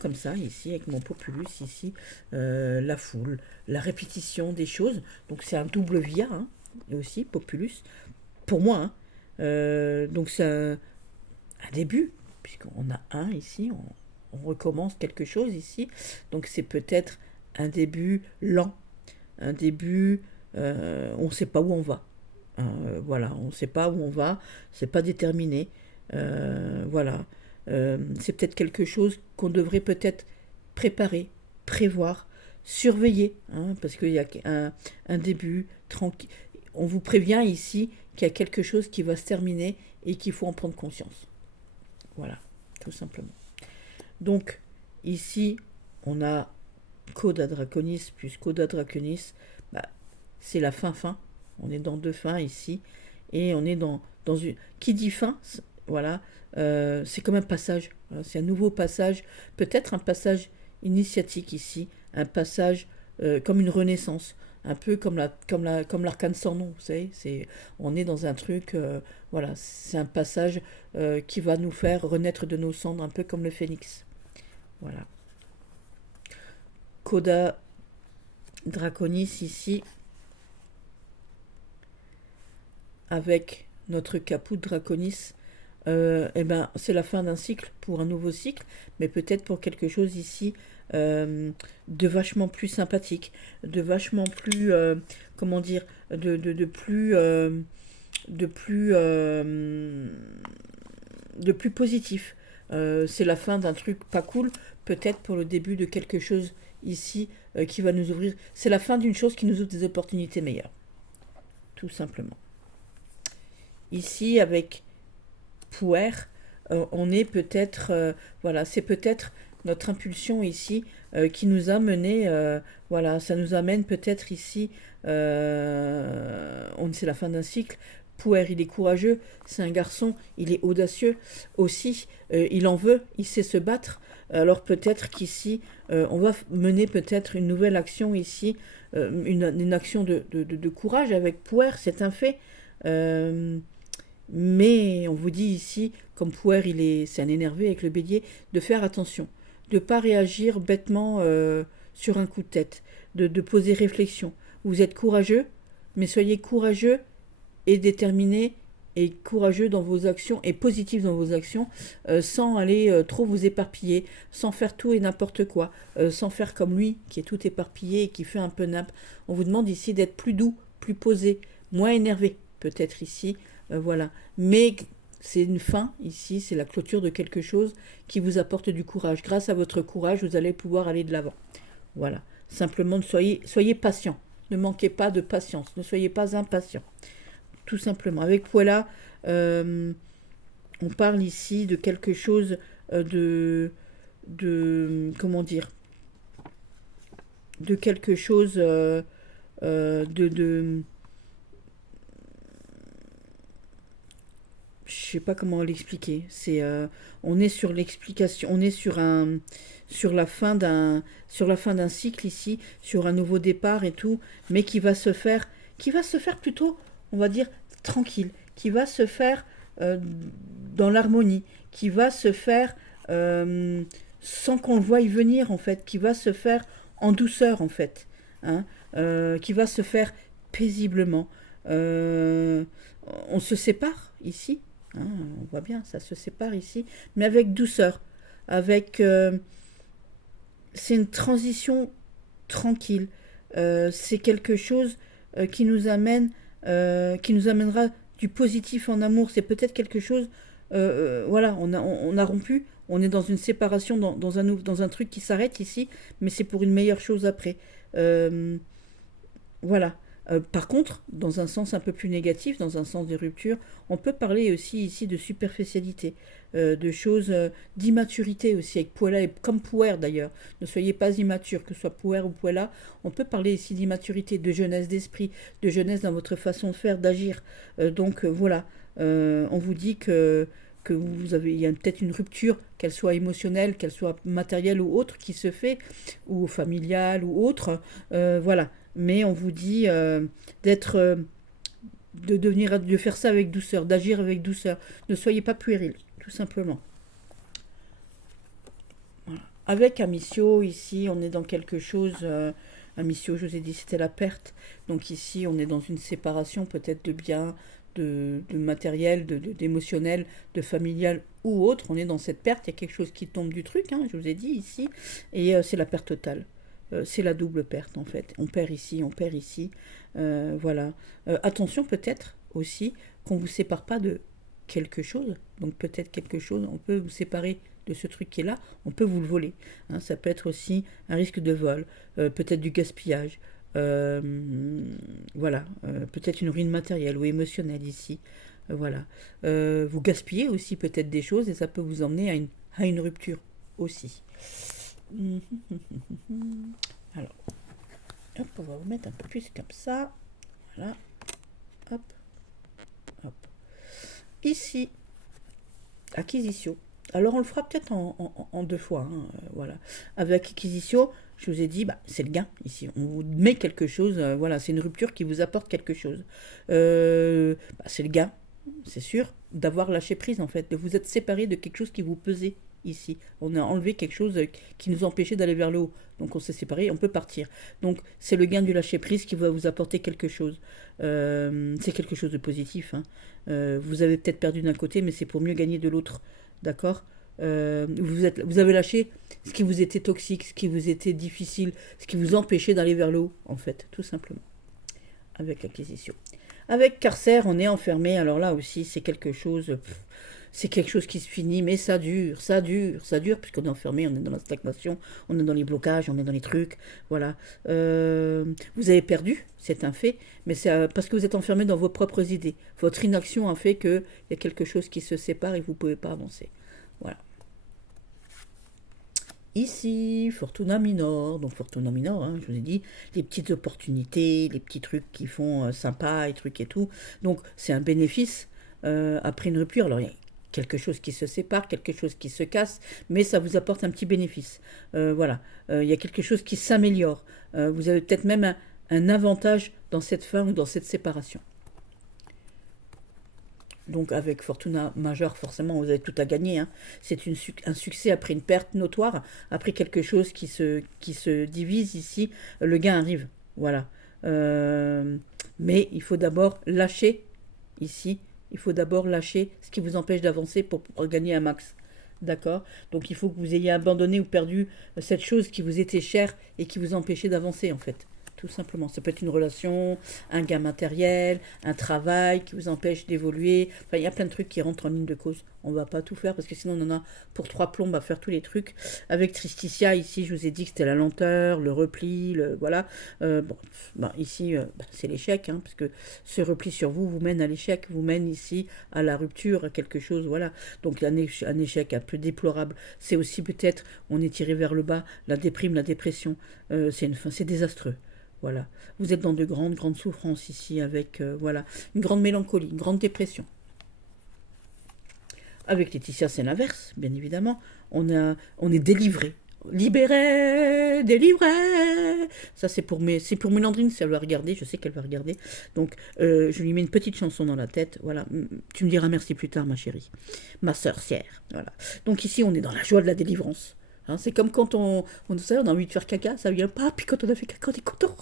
comme ça, ici, avec mon Populus, ici, la foule, la répétition des choses. Donc c'est un double via, hein, et aussi Populus, pour moi. Hein. Donc c'est un début, puisqu'on a un ici, on recommence quelque chose ici. Donc c'est peut-être un début lent, un début, on ne sait pas où on va. Voilà, on ne sait pas où on va, c'est pas déterminé. Voilà, c'est peut-être quelque chose qu'on devrait peut-être préparer, prévoir, surveiller, hein, parce qu'il y a un début tranquille. On vous prévient ici qu'il y a quelque chose qui va se terminer et qu'il faut en prendre conscience. Voilà, tout simplement. Donc, ici, on a Coda Draconis plus Coda Draconis. C'est la fin. On est dans deux fins ici. Et on est dans une... Qui dit fin, voilà, c'est comme un passage. C'est un nouveau passage. Peut-être un passage initiatique ici. Un passage comme une renaissance. Un peu comme l'arcane sans nom, vous savez. On est dans un truc, voilà, c'est un passage qui va nous faire renaître de nos cendres, un peu comme le phénix. Voilà. Coda Draconis ici, avec notre caput Draconis, c'est la fin d'un cycle pour un nouveau cycle, mais peut-être pour quelque chose ici de vachement plus sympathique, de vachement plus, comment dire, de plus positif. C'est la fin d'un truc pas cool, peut-être pour le début de quelque chose ici qui va nous ouvrir. C'est la fin d'une chose qui nous ouvre des opportunités meilleures, tout simplement. Ici, avec Puer, on est peut-être, voilà, c'est peut-être notre impulsion ici qui nous a mené, voilà, ça nous amène peut-être ici, c'est la fin d'un cycle. Puer, il est courageux, c'est un garçon, il est audacieux aussi, il en veut, il sait se battre. Alors peut-être qu'ici, on va mener peut-être une nouvelle action ici, une action de courage avec Puer, c'est un fait. Mais on vous dit ici, comme Puer, c'est un énervé avec le bélier, de faire attention, de ne pas réagir bêtement sur un coup de tête, de poser réflexion. Vous êtes courageux, mais soyez courageux et déterminé et courageux dans vos actions et positif dans vos actions, sans aller trop vous éparpiller, sans faire tout et n'importe quoi, sans faire comme lui qui est tout éparpillé et qui fait un peu nappe. On vous demande ici d'être plus doux, plus posé, moins énervé, peut-être ici, voilà. Mais c'est une fin ici, c'est la clôture de quelque chose qui vous apporte du courage. Grâce à votre courage, vous allez pouvoir aller de l'avant. Voilà. Simplement, soyez patient. Ne manquez pas de patience. Ne soyez pas impatient. Tout simplement. Avec Puella, on parle ici de quelque chose de comment dire, de quelque chose je sais pas comment l'expliquer. On est sur l'explication, on est sur la fin d'un cycle ici, sur un nouveau départ et tout, mais qui va se faire plutôt, on va dire, tranquille, qui va se faire dans l'harmonie, qui va se faire sans qu'on le voie y venir, en fait, qui va se faire en douceur, en fait, hein, qui va se faire paisiblement. Euh, on se sépare ici, hein, on voit bien, ça se sépare ici, mais avec douceur, avec... c'est une transition tranquille. C'est quelque chose qui nous amènera du positif en amour. C'est peut-être quelque chose, voilà, on a rompu, on est dans une séparation, dans un truc qui s'arrête ici, mais c'est pour une meilleure chose après. Euh, voilà. Par contre, dans un sens un peu plus négatif, dans un sens de rupture, on peut parler aussi ici de superficialité, de choses, d'immaturité aussi, avec Puella, et comme Pouer d'ailleurs. Ne soyez pas immature, que ce soit Pouer ou Puella. On peut parler ici d'immaturité, de jeunesse d'esprit, de jeunesse dans votre façon de faire, d'agir. Voilà. On vous dit que il y a peut-être une rupture, qu'elle soit émotionnelle, qu'elle soit matérielle ou autre, qui se fait, ou familiale ou autre. Voilà, mais on vous dit d'être, de faire ça avec douceur, d'agir avec douceur. Ne soyez pas puéril, tout simplement. Voilà. Avec Amicio, ici, on est dans quelque chose. Amicio, je vous ai dit, c'était la perte. Donc ici, on est dans une séparation peut-être de biens, de matériel, d'émotionnel, de familial ou autre. On est dans cette perte. Il y a quelque chose qui tombe du truc, hein, je vous ai dit ici. Et c'est la perte totale. C'est la double perte en fait. On perd ici, on perd ici. Voilà. Attention peut-être aussi qu'on ne vous sépare pas de quelque chose. Donc peut-être quelque chose, on peut vous séparer de ce truc qui est là, on peut vous le voler. Hein, ça peut être aussi un risque de vol, peut-être du gaspillage. euh, voilà. Peut-être une ruine matérielle ou émotionnelle ici. Voilà. Vous gaspillez aussi peut-être des choses et ça peut vous emmener à une rupture aussi. Alors, hop, on va vous mettre un peu plus comme ça. Voilà. Hop, hop. Ici, acquisition. Alors, on le fera peut-être en deux fois. Hein, voilà. Avec acquisition, je vous ai dit, bah, c'est le gain ici. On vous met quelque chose. Voilà, c'est une rupture qui vous apporte quelque chose. C'est le gain, c'est sûr, d'avoir lâché prise en fait, de vous être séparé de quelque chose qui vous pesait ici. On a enlevé quelque chose qui nous empêchait d'aller vers le haut. Donc on s'est séparé, on peut partir. Donc c'est le gain du lâcher prise qui va vous apporter quelque chose. C'est quelque chose de positif. Hein. Vous avez peut-être perdu d'un côté, mais c'est pour mieux gagner de l'autre. D'accord. Vous avez lâché ce qui vous était toxique, ce qui vous était difficile, ce qui vous empêchait d'aller vers le haut, en fait, tout simplement. Avec l'acquisition. Avec carcère, on est enfermé. Alors là aussi, c'est quelque chose. C'est quelque chose qui se finit, mais ça dure, ça dure, ça dure, puisqu'on est enfermé, on est dans la stagnation, on est dans les blocages, on est dans les trucs, voilà. Vous avez perdu, c'est un fait, mais c'est parce que vous êtes enfermé dans vos propres idées. Votre inaction a fait qu'il y a quelque chose qui se sépare et vous ne pouvez pas avancer. Voilà. Ici, Fortuna Minor. Donc Fortuna Minor, hein, je vous ai dit, les petites opportunités, les petits trucs qui font sympa et trucs et tout. Donc c'est un bénéfice après une rupture. Alors il y a quelque chose qui se sépare, quelque chose qui se casse, mais ça vous apporte un petit bénéfice. Voilà, il y a quelque chose qui s'améliore. Vous avez peut-être même un avantage dans cette fin ou dans cette séparation. Donc avec Fortuna majeure, forcément, vous avez tout à gagner. Hein. C'est un succès après une perte notoire, après quelque chose qui se divise ici, le gain arrive. Voilà. Mais il faut d'abord lâcher ici. Il faut d'abord lâcher ce qui vous empêche d'avancer pour gagner un max. D'accord. Donc il faut que vous ayez abandonné ou perdu cette chose qui vous était chère et qui vous empêchait d'avancer en fait. Tout simplement. Ça peut être une relation, un gain matériel, un travail qui vous empêche d'évoluer. Enfin, il y a plein de trucs qui rentrent en ligne de cause. On ne va pas tout faire parce que sinon on en a pour 3 plombes à faire tous les trucs. Avec Tristitia, ici, je vous ai dit que c'était la lenteur, le repli, voilà. Ici, c'est l'échec, hein, parce que ce repli sur vous vous mène à l'échec, vous mène ici à la rupture, à quelque chose, voilà. Donc un échec un peu déplorable. C'est aussi peut-être, on est tiré vers le bas, la déprime, la dépression. C'est désastreux. Voilà. Vous êtes dans de grandes, grandes souffrances ici avec, voilà, une grande mélancolie, une grande dépression. Avec Laetitia, c'est l'inverse, bien évidemment. On est délivré. Libéré, délivré. Ça, c'est pour Mélandrine, si elle va regarder. Je sais qu'elle va regarder. Donc, je lui mets une petite chanson dans la tête. Voilà. Tu me diras merci plus tard, ma chérie. Ma sorcière. Voilà. Donc, ici, on est dans la joie de la délivrance. Hein, c'est comme quand on a envie de faire caca, ça vient pas. Puis quand on a fait caca, on est content.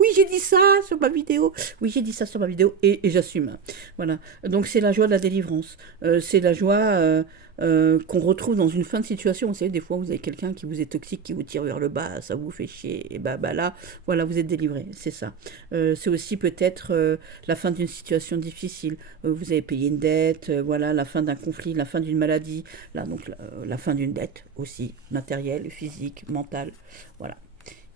Oui, j'ai dit ça sur ma vidéo. Oui, j'ai dit ça sur ma vidéo et j'assume. Voilà. Donc c'est la joie de la délivrance. C'est la joie qu'on retrouve dans une fin de situation. Vous savez, des fois, vous avez quelqu'un qui vous est toxique, qui vous tire vers le bas, ça vous fait chier. Et bah là, voilà, vous êtes délivré. C'est ça. C'est aussi peut-être la fin d'une situation difficile. Vous avez payé une dette, voilà, la fin d'un conflit, la fin d'une maladie, là, donc la fin d'une dette aussi, matérielle, physique, mentale. Voilà.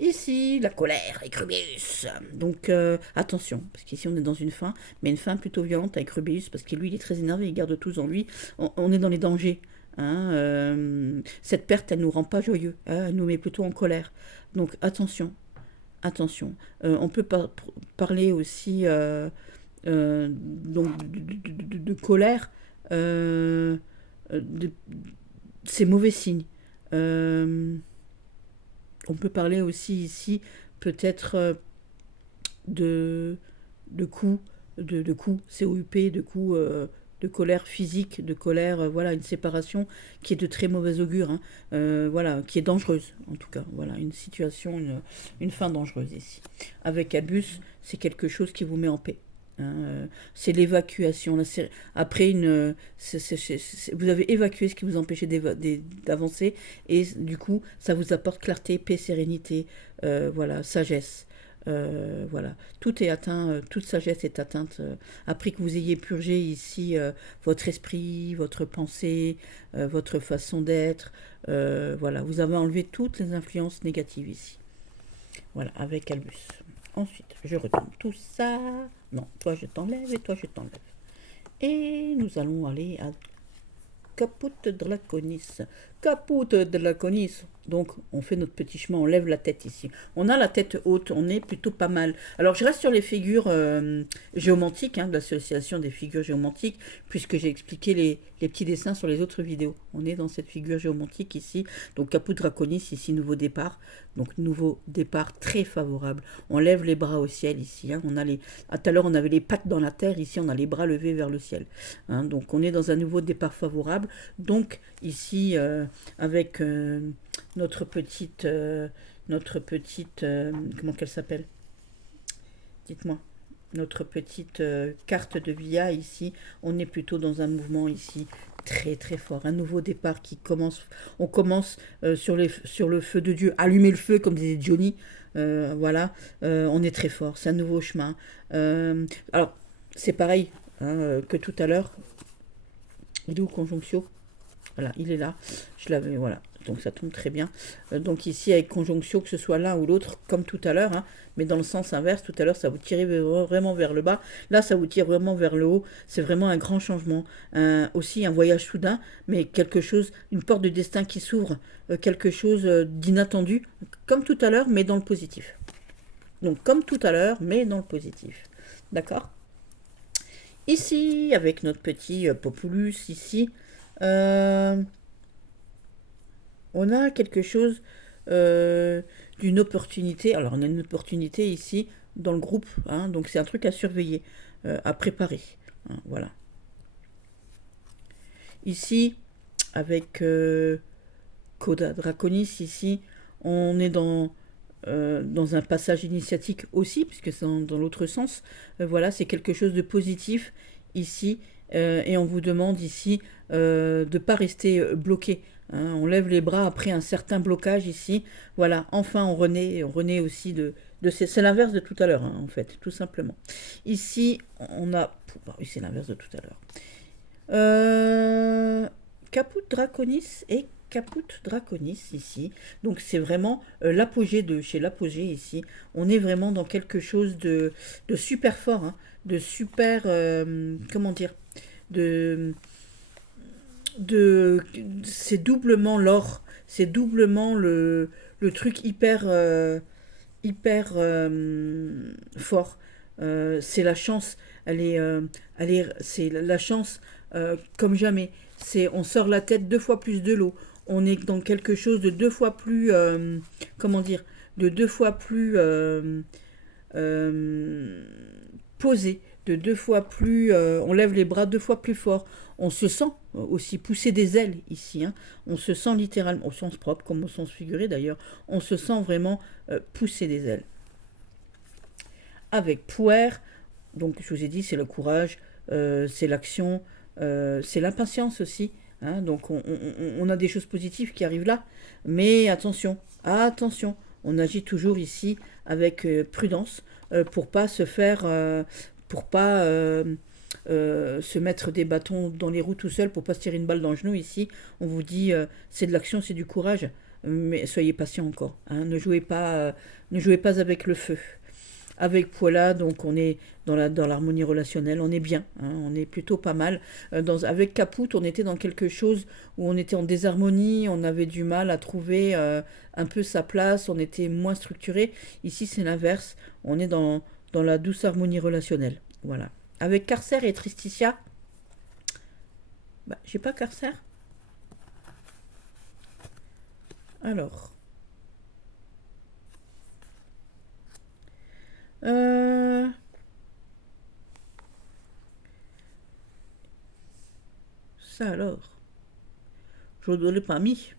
Ici, la colère avec Rubius. Donc, attention, parce qu'ici, on est dans une fin, mais une fin plutôt violente avec Rubius, parce que lui, il est très énervé, il garde tout en lui. On est dans les dangers. Hein, cette perte, elle nous rend pas joyeux. Hein, elle nous met plutôt en colère. Donc, attention, attention. On peut parler aussi donc, de colère. De, c'est mauvais signe. On peut parler aussi ici peut-être de, de coups, de coups, COUP, de coups de colère physique, de colère, voilà, une séparation qui est de très mauvais augure, hein, voilà, qui est dangereuse en tout cas, voilà, une situation, une fin dangereuse ici. Avec Abus, c'est quelque chose qui vous met en paix. Hein, c'est l'évacuation. Là, après vous avez évacué ce qui vous empêchait d'avancer et du coup, ça vous apporte clarté, paix, sérénité, voilà, sagesse. Voilà, tout est atteint, toute sagesse est atteinte après que vous ayez purgé ici votre esprit, votre pensée, votre façon d'être. Voilà, vous avez enlevé toutes les influences négatives ici. Voilà, avec Albus. Ensuite, je retourne tout ça. Non, toi je t'enlève et toi je t'enlève. Et nous allons aller à Caput Draconis. Caput Draconis. Donc, on fait notre petit chemin, on lève la tête ici. On a la tête haute, on est plutôt pas mal. Alors, je reste sur les figures géomantiques, hein, de l'association des figures géomantiques, puisque j'ai expliqué les petits dessins sur les autres vidéos. On est dans cette figure géomantique ici. Donc, Caput Draconis, ici, nouveau départ. Donc, nouveau départ très favorable. On lève les bras au ciel ici. Hein. Tout à l'heure, on avait les pattes dans la terre. Ici, on a les bras levés vers le ciel. Hein. Donc, on est dans un nouveau départ favorable. Donc, ici, avec notre petite, comment qu'elle s'appelle? Dites-moi. Notre petite carte de Via ici, on est plutôt dans un mouvement ici très très fort, un nouveau départ qui commence, on commence sur le feu de Dieu, allumer le feu comme disait Johnny, voilà, on est très fort, c'est un nouveau chemin. Alors, c'est pareil hein, que tout à l'heure, il est où Conjonctio? Voilà, il est là, je l'avais, voilà, donc ça tombe très bien. Donc ici, avec conjonction, que ce soit l'un ou l'autre, comme tout à l'heure, hein, mais dans le sens inverse, tout à l'heure, ça vous tirait vraiment vers le bas, là, ça vous tire vraiment vers le haut, c'est vraiment un grand changement. Aussi un voyage soudain, mais quelque chose, une porte de destin qui s'ouvre, quelque chose d'inattendu, comme tout à l'heure, mais dans le positif. Donc, comme tout à l'heure, mais dans le positif. D'accord? Ici, avec notre petit Populus, ici, on a quelque chose d'une opportunité. Alors, on a une opportunité ici dans le groupe, hein, donc c'est un truc à surveiller, à préparer. Hein, voilà. Ici, avec Coda Draconis, ici, on est dans un passage initiatique aussi, puisque c'est dans l'autre sens. Voilà, c'est quelque chose de positif ici, et on vous demande ici de ne pas rester bloqué. Hein. On lève les bras après un certain blocage ici. Voilà, enfin on renaît aussi c'est l'inverse de tout à l'heure, hein, en fait, tout simplement. Ici, on a... Oui, c'est l'inverse de tout à l'heure. Caput Draconis et Caput Draconis ici. Donc c'est vraiment l'apogée de chez l'apogée ici. On est vraiment dans quelque chose de super fort, hein, de super comment dire, de c'est doublement l'or, c'est doublement le truc hyper fort. C'est la chance, c'est la chance comme jamais. On sort la tête 2 fois plus de l'eau. on est dans quelque chose de deux fois plus, comment dire, de deux fois plus euh, posé, de deux fois plus, on lève les bras deux fois plus fort. On se sent aussi pousser des ailes ici, hein. On se sent littéralement, au sens propre comme au sens figuré d'ailleurs, on se sent vraiment pousser des ailes. Avec Pouer, donc je vous ai dit, c'est le courage, c'est l'action, c'est l'impatience aussi, hein. Donc on a des choses positives qui arrivent là, mais attention, attention, on agit toujours ici avec prudence pour pas se faire, pour pas se mettre des bâtons dans les roues tout seul, pour pas se tirer une balle dans le genou ici. On vous dit, c'est de l'action, c'est du courage, mais soyez patient encore, hein. Ne jouez pas avec le feu. Avec Poila, donc on est dans l'harmonie relationnelle, on est bien, hein, on est plutôt pas mal. Avec Caput, on était dans quelque chose où on était en désharmonie, on avait du mal à trouver un peu sa place, on était moins structuré. Ici, c'est l'inverse, on est dans la douce harmonie relationnelle. Voilà. Avec Carcer et Tristitia, bah, j'ai pas Carcer. Alors. Euh, Ça alors. Je ne l'ai pas mis.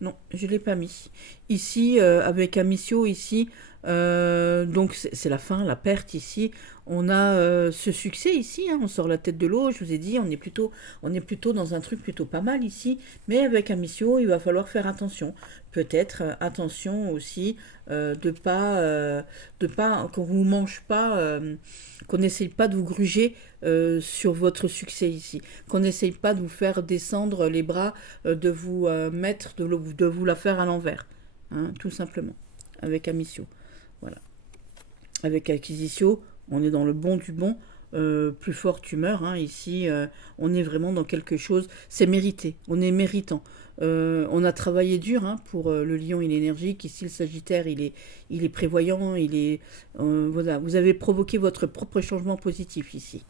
Non, je ne l'ai pas mis. Ici, avec Amicio, ici, donc c'est la fin, la perte ici. On a ce succès ici, hein, on sort la tête de l'eau, je vous ai dit, on est plutôt dans un truc plutôt pas mal ici. Mais avec Amicio, il va falloir faire attention. Peut-être attention aussi de pas, qu'on vous mange pas, qu'on n'essaye pas de vous gruger sur votre succès ici. Qu'on n'essaye pas de vous faire descendre les bras, de vous mettre, de vous la faire à l'envers, hein, tout simplement, avec Amicio. Voilà. Avec Acquisitio, on est dans le bon du bon, plus fort tu meurs, hein, ici, on est vraiment dans quelque chose, c'est mérité, on est méritant. On a travaillé dur, hein, pour le lion, il est énergique, ici le sagittaire, il est prévoyant, voilà, vous avez provoqué votre propre changement positif ici.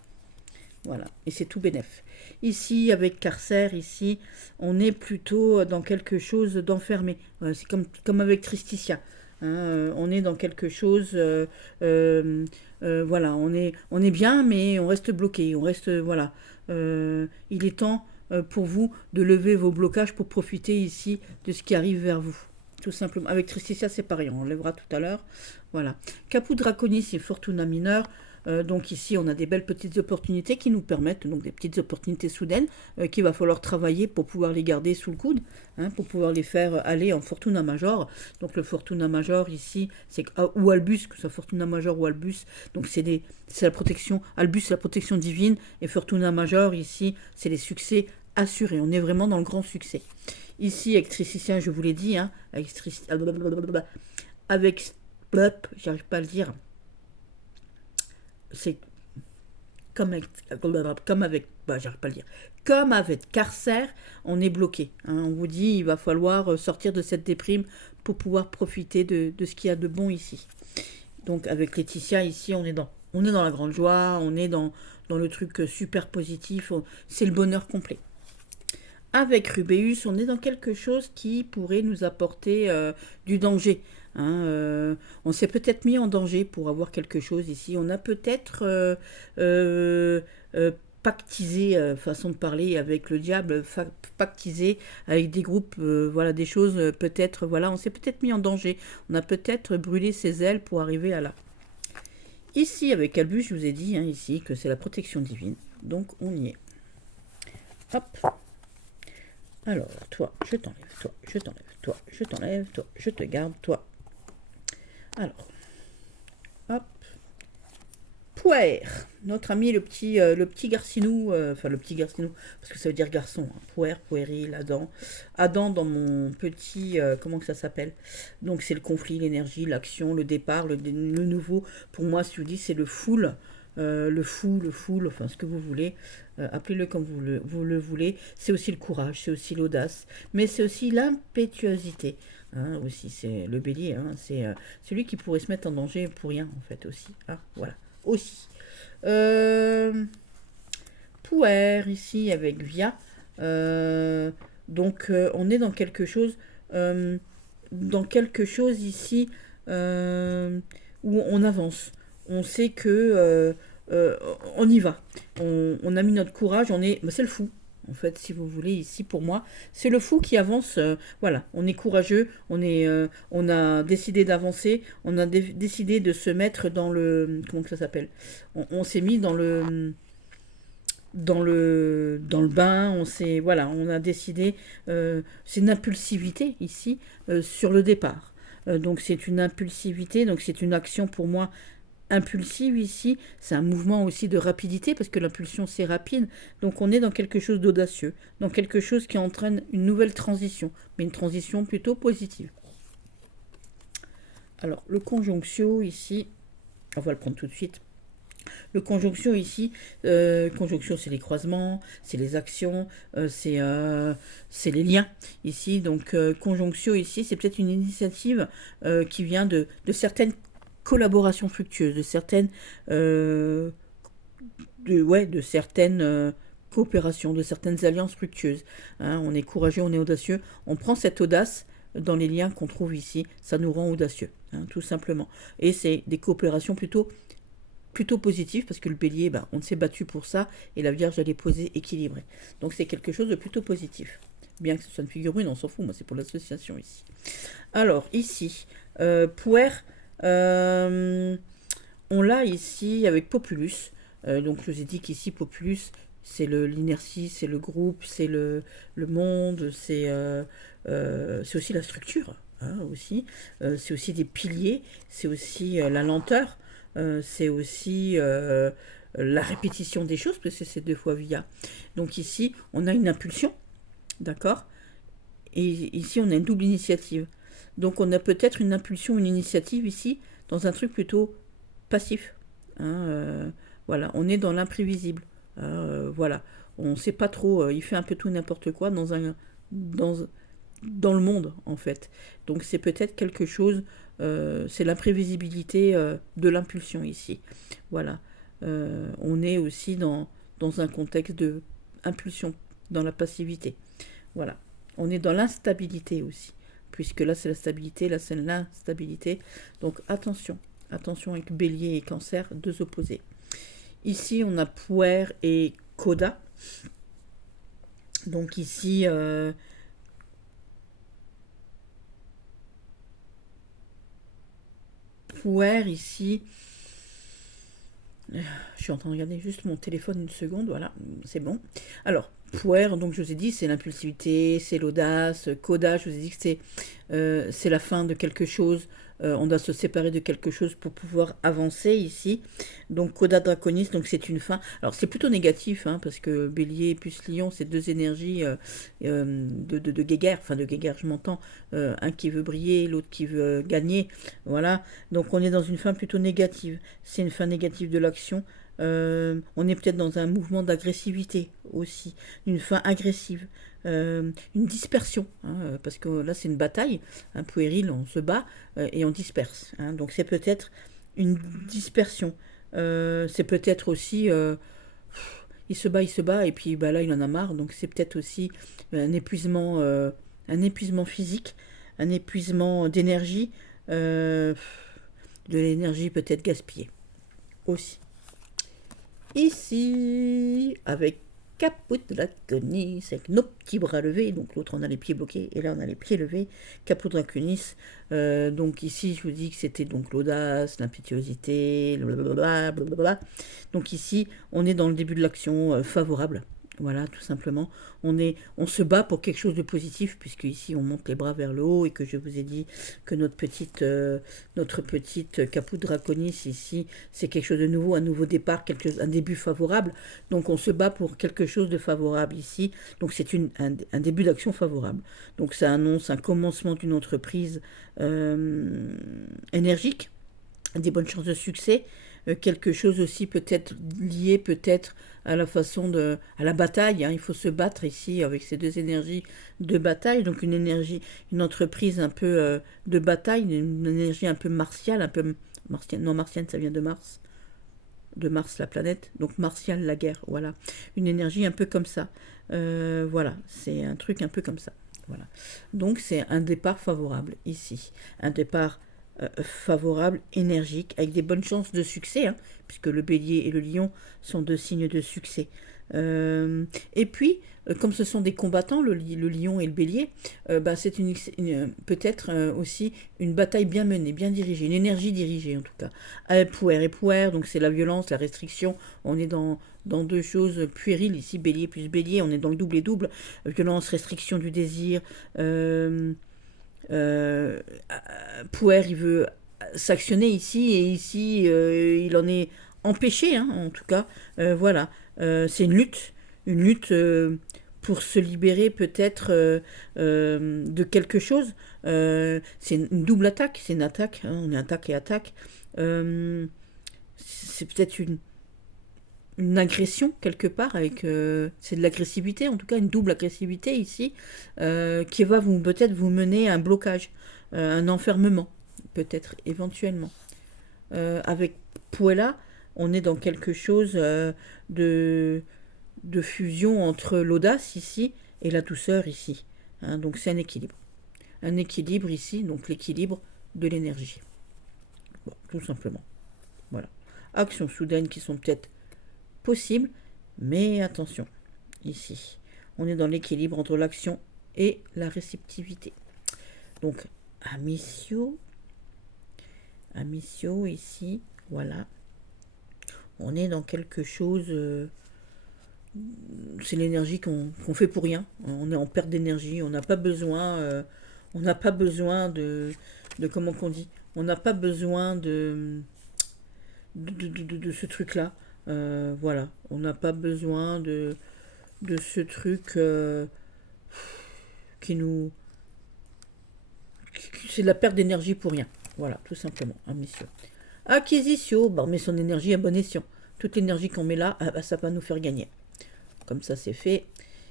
Voilà, et c'est tout bénef. Ici, avec Carcer, ici, on est plutôt dans quelque chose d'enfermé. C'est comme avec Tristitia, hein, on est dans quelque chose, voilà, on est bien, mais on reste bloqué, on reste, voilà. Il est temps pour vous de lever vos blocages pour profiter ici de ce qui arrive vers vous. Tout simplement. Avec Tristitia, c'est pareil, on lèvera tout à l'heure. Voilà. Caput Draconis et Fortuna Mineur. Donc ici, on a des belles petites opportunités qui nous permettent, donc des petites opportunités soudaines, qu'il va falloir travailler pour pouvoir les garder sous le coude, hein, pour pouvoir les faire aller en Fortuna Major. Donc le Fortuna Major ici, c'est ou Albus, que ce soit Fortuna Major ou Albus, donc c'est la protection, Albus c'est la protection divine, et Fortuna Major ici, c'est les succès assurés. On est vraiment dans le grand succès. Ici, avec Tristitia, je vous l'ai dit, hein, avec j'arrive pas à le dire, c'est comme avec bah, j'arrive pas à le dire. Comme avec Carcer, on est bloqué, hein. On vous dit, il va falloir sortir de cette déprime pour pouvoir profiter de ce qu'il y a de bon ici. Donc avec Laetitia, ici, on est dans la grande joie, on est dans le truc super positif, c'est le bonheur complet. Avec Rubéus, on est dans quelque chose qui pourrait nous apporter du danger, hein. On s'est peut-être mis en danger pour avoir quelque chose ici. On a peut-être pactisé, façon de parler, avec le diable, pactisé avec des groupes, voilà, des choses, peut-être, voilà, on s'est peut-être mis en danger. On a peut-être brûlé ses ailes pour arriver à là. Ici, avec Albus, je vous ai dit, hein, ici, que c'est la protection divine. Donc, on y est. Hop. Alors, toi, je t'enlève, toi, je t'enlève, toi, je t'enlève, toi, je te garde, toi. Alors, hop. Pouer, notre ami le petit garcinou, enfin le petit garcinou, parce que ça veut dire garçon, hein. Pouer, puéril, Adam. Adam dans mon petit, comment que ça s'appelle? Donc c'est le conflit, l'énergie, l'action, le départ, le nouveau. Pour moi, si je vous dis, c'est le full, le full, enfin ce que vous voulez, appelez-le comme vous le voulez. C'est aussi le courage, c'est aussi l'audace, mais c'est aussi l'impétuosité, hein, aussi, c'est le bélier, hein, c'est celui qui pourrait se mettre en danger pour rien, en fait, aussi. Ah, voilà, aussi. Euh, Pouer, ici, avec Via. Donc on est euh, dans quelque chose ici où on avance. On sait que euh, on y va. On a mis notre courage. C'est le fou. En fait, si vous voulez, ici pour moi, c'est le fou qui avance. Voilà, on est courageux, on a décidé d'avancer, on a décidé de se mettre dans le, comment que ça s'appelle. On s'est mis dans le bain, voilà, on a décidé, c'est une impulsivité ici sur le départ. Donc c'est une impulsivité, donc c'est une action pour moi impulsive ici, c'est un mouvement aussi de rapidité parce que l'impulsion c'est rapide, donc on est dans quelque chose d'audacieux, dans quelque chose qui entraîne une nouvelle transition, mais une transition plutôt positive. Alors le conjonctio ici, on va le prendre tout de suite. Le conjonction ici, conjonction c'est les croisements, c'est les actions, c'est les liens ici. Donc conjonction ici, c'est peut-être une initiative qui vient de certaines collaborations fructueuses, de certaines coopérations, de certaines alliances fructueuses. Hein, on est courageux, on est audacieux, on prend cette audace dans les liens qu'on trouve ici, ça nous rend audacieux, hein, tout simplement. Et c'est des coopérations plutôt positif parce que le bélier, on s'est battu pour ça et la Vierge elle est posée équilibrée. Donc c'est quelque chose de plutôt positif. Bien que ce soit une figure brune, on s'en fout, moi c'est pour l'association ici. Alors ici, Puer, on l'a ici avec Populus. Donc je vous ai dit qu'ici Populus, c'est l'inertie, c'est le groupe, c'est le monde, c'est aussi la structure. Hein, aussi. C'est aussi des piliers, c'est aussi la lenteur. C'est aussi la répétition des choses, parce que c'est 2 fois via. Donc ici, on a une impulsion, d'accord. Et ici, on a une double initiative. Donc on a peut-être une impulsion, une initiative ici, dans un truc plutôt passif. Hein, voilà, on est dans l'imprévisible. Voilà, on ne sait pas trop, il fait un peu tout n'importe quoi dans, dans le monde, en fait. Donc c'est peut-être quelque chose, c'est l'imprévisibilité de l'impulsion ici. Voilà. On est aussi dans un contexte de impulsion, dans la passivité. Voilà. On est dans l'instabilité aussi, puisque là c'est la stabilité, là c'est l'instabilité. Donc attention, attention avec Bélier et Cancer, 2 opposés. Ici on a Puer et Coda. Donc ici, Puer ici, je suis en train de regarder juste mon téléphone une seconde, voilà, c'est bon. Alors, Puer, donc je vous ai dit, c'est l'impulsivité, c'est l'audace. Coda, je vous ai dit que c'est la fin de quelque chose. On doit se séparer de quelque chose pour pouvoir avancer ici. Donc Coda Draconis, donc c'est une fin. Alors c'est plutôt négatif, hein, parce que Bélier plus Lion, c'est 2 énergies de guéguerre. Enfin de guéguerre, je m'entends. Un qui veut briller, l'autre qui veut gagner. Voilà. Donc on est dans une fin plutôt négative. C'est une fin négative de l'action. On est peut-être dans un mouvement d'agressivité aussi, une fin agressive, une dispersion, hein, parce que là c'est une bataille, un puéril, on se bat et on disperse. Hein, donc c'est peut-être une dispersion. C'est peut-être aussi, il se bat, et puis là il en a marre, donc c'est peut-être aussi un épuisement physique, un épuisement d'énergie, de l'énergie peut-être gaspillée aussi. Ici, avec Caput Draconis, avec nos petits bras levés, donc l'autre on a les pieds bloqués, et là on a les pieds levés, Caput Draconis, donc ici je vous dis que c'était donc l'audace, l'impétuosité, blablabla. Donc ici on est dans le début de l'action favorable. Voilà, tout simplement. On se bat pour quelque chose de positif, puisque ici on monte les bras vers le haut et que je vous ai dit que notre petite Caput Draconis ici, c'est quelque chose de nouveau, un nouveau départ, un début favorable. Donc on se bat pour quelque chose de favorable ici. Donc c'est un début d'action favorable. Donc ça annonce un commencement d'une entreprise énergique, des bonnes chances de succès. Quelque chose aussi peut-être lié peut-être à la à la bataille. Hein. Il faut se battre ici avec ces 2 énergies de bataille. Donc une entreprise un peu de bataille, une énergie un peu martiale, un peu martienne. Non, martienne, ça vient de Mars. De Mars, la planète. Donc martiale, la guerre. Voilà. Une énergie un peu comme ça. Voilà, c'est un truc un peu comme ça. Voilà. Donc c'est un départ favorable ici. Un départ favorable, énergique, avec des bonnes chances de succès, hein, puisque le bélier et le lion sont deux signes de succès. Et puis, comme ce sont des combattants, le lion et le bélier, bah, c'est peut-être aussi une bataille bien menée, bien dirigée, une énergie dirigée en tout cas. Pouer et pouer, donc c'est la violence, la restriction, on est dans deux choses puériles, ici bélier plus bélier, on est dans le double et double, violence, restriction du désir, euh, Pouer, il veut s'actionner ici, et ici, il en est empêché, hein, en tout cas. Voilà, c'est une lutte pour se libérer peut-être de quelque chose. C'est une double attaque, c'est une attaque, hein, on est attaque et attaque. C'est peut-être une agression quelque part avec c'est de l'agressivité en tout cas une double agressivité ici qui va peut-être vous mener à un blocage un enfermement peut-être éventuellement avec Puella on est dans quelque chose de fusion entre l'audace ici et la douceur ici, hein, donc c'est un équilibre ici, donc l'équilibre de l'énergie, bon, tout simplement, voilà, actions soudaines qui sont peut-être possible, mais attention, ici, on est dans l'équilibre entre l'action et la réceptivité. Donc, Amicio ici, voilà, on est dans quelque chose, c'est l'énergie qu'on fait pour rien, on est en perte d'énergie, on n'a pas besoin de comment qu'on dit, on n'a pas besoin de ce truc-là. Voilà, on n'a pas besoin de ce truc qui nous... C'est de la perte d'énergie pour rien. Voilà, tout simplement, hein, mission. Acquisition, bah, on met son énergie à bon escient. Toute l'énergie qu'on met là, bah, ça va nous faire gagner. Comme ça, c'est fait.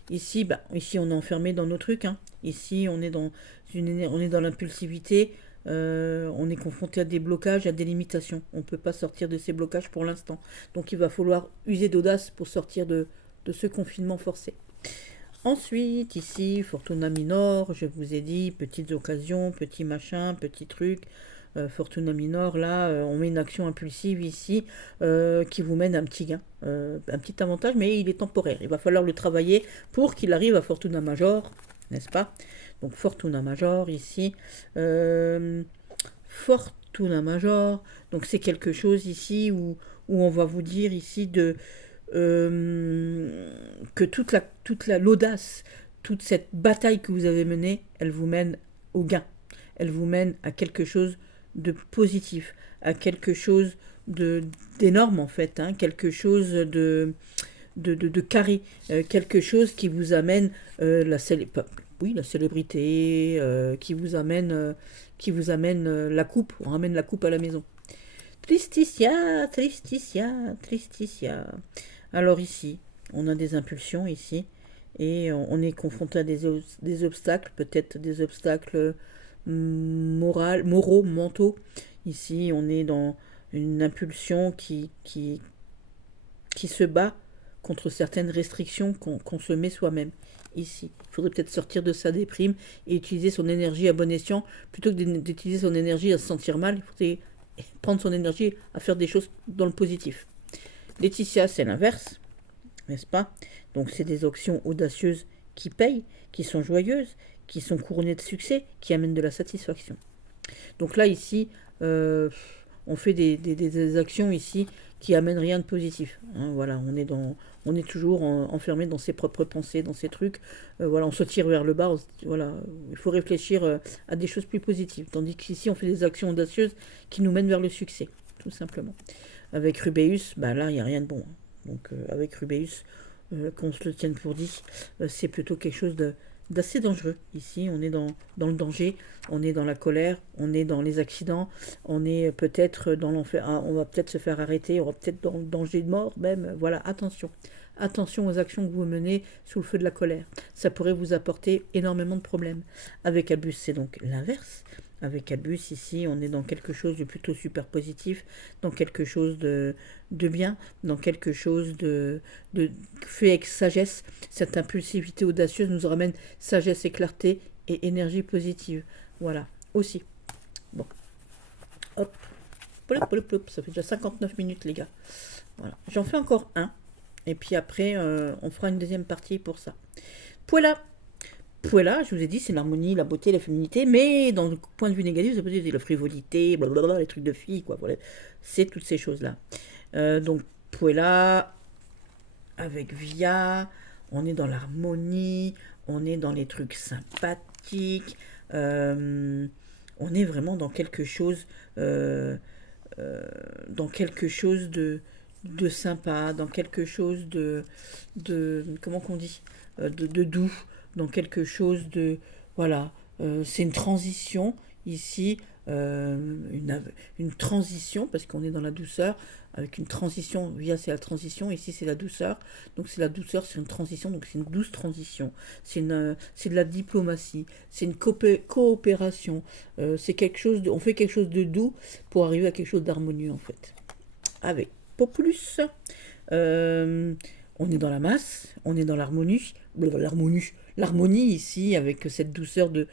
Ici, ici, on est enfermé dans nos trucs. Hein. Ici, on est dans l'impulsivité. On est confronté à des blocages, à des limitations. On ne peut pas sortir de ces blocages pour l'instant. Donc il va falloir user d'audace pour sortir de ce confinement forcé. Ensuite, ici, Fortuna Minor, je vous ai dit, petites occasions, petits machins, petits trucs. Fortuna Minor, là, on met une action impulsive ici qui vous mène à un petit gain, un petit avantage, mais il est temporaire. Il va falloir le travailler pour qu'il arrive à Fortuna Major, n'est-ce pas? Donc Fortuna Major ici. Fortuna Major, donc c'est quelque chose ici où on va vous dire ici que l'audace, toute cette bataille que vous avez menée, elle vous mène au gain. Elle vous mène à quelque chose de positif, à quelque chose d'énorme en fait, hein, quelque chose de carré, quelque chose qui vous amène la célébrité, qui vous amène la coupe, on ramène la coupe à la maison. Tristitia, Tristitia, Tristitia. Alors ici, on a des impulsions ici, et on est confronté à des obstacles, peut-être des obstacles moraux, mentaux. Ici, on est dans une impulsion qui se bat contre certaines restrictions qu'on se met soi-même. Ici, il faudrait peut-être sortir de sa déprime et utiliser son énergie à bon escient, plutôt que d'utiliser son énergie à se sentir mal. Il faudrait prendre son énergie à faire des choses dans le positif. Laetitia, c'est l'inverse, n'est-ce pas? Donc c'est des actions audacieuses qui payent, qui sont joyeuses, qui sont couronnées de succès, qui amènent de la satisfaction. Donc là, ici, on fait des actions ici qui amènent rien de positif. Hein, voilà, on est toujours enfermé dans ses propres pensées, dans ses trucs. Voilà, on se tire vers le bas. Voilà, il faut réfléchir à des choses plus positives. Tandis qu'ici, on fait des actions audacieuses qui nous mènent vers le succès, tout simplement. Avec Rubéus, là, il n'y a rien de bon. Hein. Donc, avec Rubéus, qu'on se le tienne pour dit, c'est plutôt quelque chose d'assez dangereux. Ici, on est dans le danger, on est dans la colère, on est dans les accidents, on est peut-être dans l'enfer, on va peut-être se faire arrêter, on va peut-être dans le danger de mort même. Voilà, attention. Attention aux actions que vous menez sous le feu de la colère. Ça pourrait vous apporter énormément de problèmes. Avec Albus, c'est donc l'inverse. Avec Albus, ici, on est dans quelque chose de plutôt super positif, dans quelque chose de bien, dans quelque chose de fait avec sagesse. Cette impulsivité audacieuse nous ramène sagesse et clarté et énergie positive. Voilà, aussi. Bon, hop, plop, plop, plop. Ça fait déjà 59 minutes, les gars. Voilà, j'en fais encore un. Et puis après, on fera une deuxième partie pour ça. Voilà. Puella, je vous ai dit, c'est l'harmonie, la beauté, la féminité, mais dans le point de vue négatif, ça peut être la frivolité, blablabla, les trucs de filles, quoi. Voilà, c'est toutes ces choses-là. Donc, Puella, avec Via, on est dans l'harmonie, on est dans les trucs sympathiques, on est vraiment dans quelque chose de sympa, dans quelque chose de comment qu'on dit, de doux, dans quelque chose de, voilà, c'est une transition ici, une transition, parce qu'on est dans la douceur, avec une transition, via c'est la transition, ici c'est la douceur, donc c'est la douceur, c'est une transition, donc c'est une douce transition, c'est de la diplomatie, c'est une coopération, c'est quelque chose, on fait quelque chose de doux pour arriver à quelque chose d'harmonieux en fait. Avec Populus, on est dans la masse, on est dans l'harmonie ici, avec cette douceur de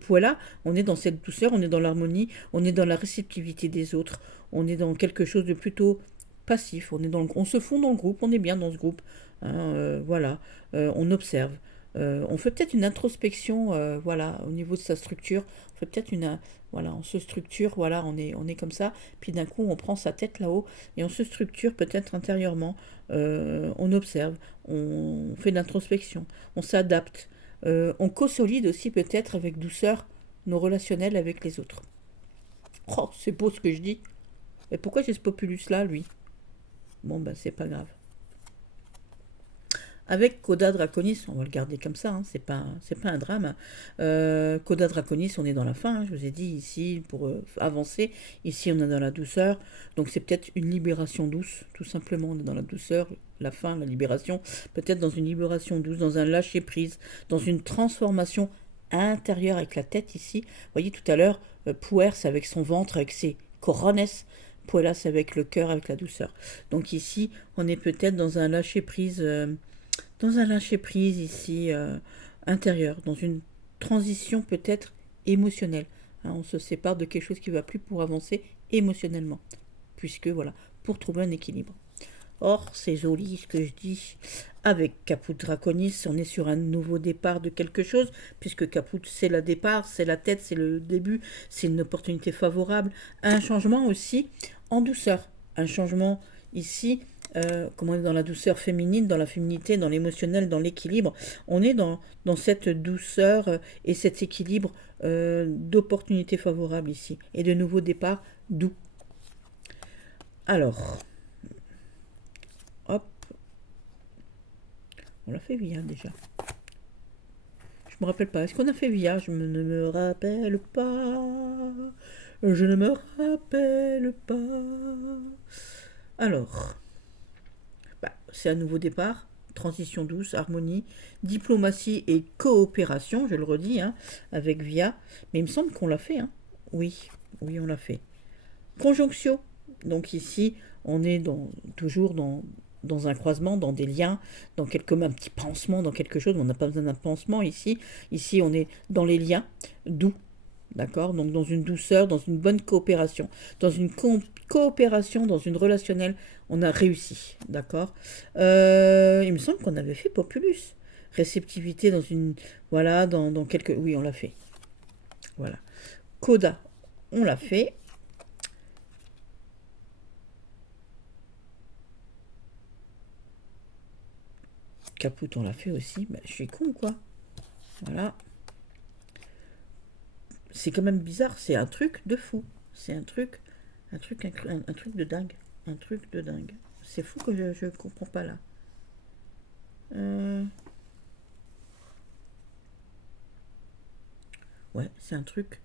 Puella, on est dans cette douceur, on est dans l'harmonie, on est dans la réceptivité des autres, on est dans quelque chose de plutôt passif, on se fond dans le groupe, on est bien dans ce groupe, hein, voilà, on observe. On fait peut-être une introspection, voilà, au niveau de sa structure. On fait peut-être voilà, on se structure, voilà, on est comme ça. Puis d'un coup, on prend sa tête là-haut et on se structure peut-être intérieurement. On observe, on fait de l'introspection, on s'adapte. On consolide aussi peut-être avec douceur nos relationnels avec les autres. Oh, c'est beau ce que je dis. Et pourquoi j'ai ce populus là, lui? Bon, ben, c'est pas grave. Avec Coda Draconis, on va le garder comme ça, hein, c'est pas un drame. Coda Draconis, on est dans la fin, hein, je vous ai dit ici, pour avancer. Ici, on est dans la douceur, donc c'est peut-être une libération douce, tout simplement. On est dans la douceur, la fin, la libération, peut-être dans une libération douce, dans un lâcher-prise, dans une transformation intérieure avec la tête ici. Vous voyez, tout à l'heure, Puers avec son ventre, avec ses corones. Puelas avec le cœur, avec la douceur. Donc ici, on est peut-être dans un lâcher-prise ici intérieur, dans une transition peut-être émotionnelle. Hein, on se sépare de quelque chose qui ne va plus pour avancer émotionnellement, puisque voilà, pour trouver un équilibre. Or, c'est joli ce que je dis. Avec Caput Draconis, on est sur un nouveau départ de quelque chose, puisque Caput, c'est le départ, c'est la tête, c'est le début, c'est une opportunité favorable. Un changement aussi en douceur. Un changement ici, comme on est dans la douceur féminine, dans la féminité, dans l'émotionnel, dans l'équilibre, on est dans cette douceur et cet équilibre d'opportunités favorables ici. Et de nouveaux départs doux. Alors, hop, on l'a fait Via déjà. Je me rappelle pas. Est-ce qu'on a fait Via? Je ne me rappelle pas. Je ne me rappelle pas. Alors, c'est un nouveau départ. Transition douce, harmonie, diplomatie et coopération, je le redis, hein, avec Via. Mais il me semble qu'on l'a fait. Hein. Oui, oui, on l'a fait. Conjonction. Donc ici, on est toujours dans un croisement, dans des liens, comme un petit pansement, dans quelque chose. On n'a pas besoin d'un pansement ici. Ici, on est dans les liens doux. D'accord? Donc dans une douceur, dans une bonne coopération. Dans une coopération, dans une relationnelle, on a réussi. D'accord? Il me semble qu'on avait fait Populus. Réceptivité dans une... Voilà, dans quelques... Oui, on l'a fait. Voilà. Coda, on l'a fait. Caput, on l'a fait aussi. Je suis con, quoi. Voilà. C'est quand même bizarre. C'est un truc de fou. C'est un truc de dingue. Un truc de dingue. C'est fou que je comprends pas là. Ouais, c'est un truc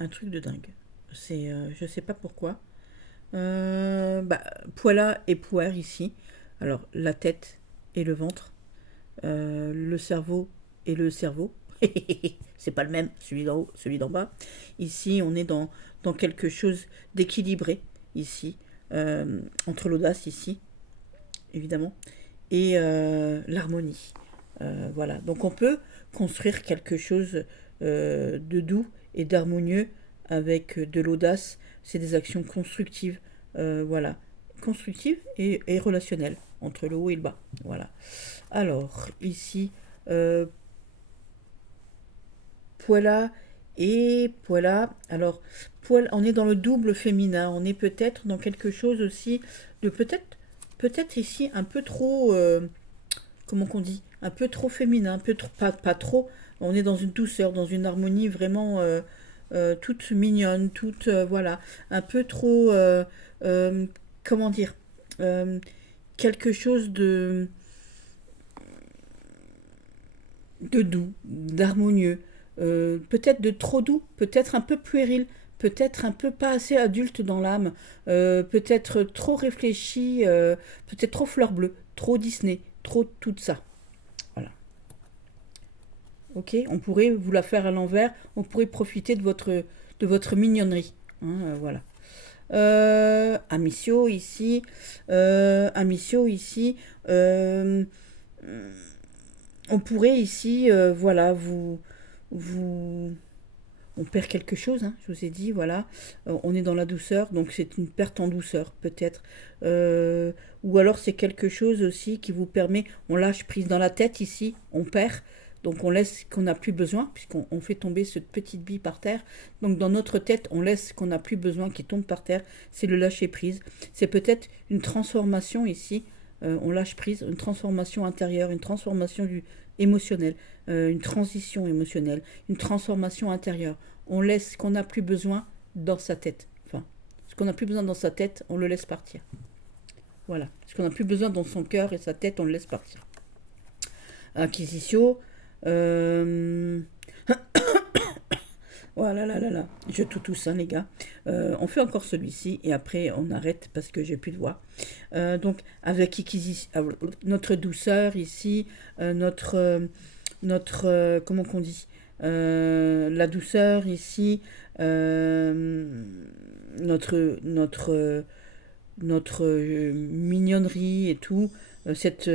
de dingue. Je sais pas pourquoi. Poila et Puer ici. Alors, la tête et le ventre. Le cerveau et le cerveau. C'est pas le même, celui d'en haut, celui d'en bas. Ici, on est dans quelque chose d'équilibré, ici, entre l'audace, ici, évidemment, et l'harmonie. Voilà, donc on peut construire quelque chose de doux et d'harmonieux avec de l'audace. C'est des actions constructives, voilà, constructives et relationnelles entre le haut et le bas. Voilà. Alors, ici, euh, Poila et Poila. Alors, Poila, on est dans le double féminin. On est peut-être dans quelque chose aussi de peut-être ici un peu trop, comment qu'on dit, un peu trop féminin, un peu trop, pas trop. On est dans une douceur, dans une harmonie vraiment toute mignonne, toute, voilà, un peu trop, euh, comment dire, euh, quelque chose de doux, d'harmonieux, peut-être de trop doux, peut-être un peu puéril, peut-être un peu pas assez adulte dans l'âme, peut-être trop réfléchi, peut-être trop fleur bleue, trop Disney, trop tout ça. Voilà. Ok, on pourrait vous la faire à l'envers, on pourrait profiter de votre mignonnerie. Hein, voilà. Amicio ici, euh, on pourrait ici, voilà, vous, on perd quelque chose, hein, je vous ai dit, voilà. On est dans la douceur, donc c'est une perte en douceur, peut-être. Euh, ou alors c'est quelque chose aussi qui vous permet, on lâche prise dans la tête ici, on perd. Donc on laisse ce qu'on n'a plus besoin, puisqu'on fait tomber cette petite bille par terre. Donc dans notre tête, on laisse ce qu'on n'a plus besoin qui tombe par terre. C'est le lâcher prise. C'est peut-être une transformation ici. On lâche prise, une transformation intérieure, une transformation émotionnelle, une transition émotionnelle, une transformation intérieure. On laisse ce qu'on n'a plus besoin dans sa tête. Enfin, ce qu'on n'a plus besoin dans sa tête, on le laisse partir. Voilà. Ce qu'on n'a plus besoin dans son cœur et sa tête, on le laisse partir. Acquisition. Euh... Voilà, là, là, là. Je tout ça, les gars. On fait encore celui-ci et après on arrête parce que j'ai plus de voix. Donc, avec notre douceur ici, comment qu'on dit, la douceur ici, notre mignonnerie et tout, cette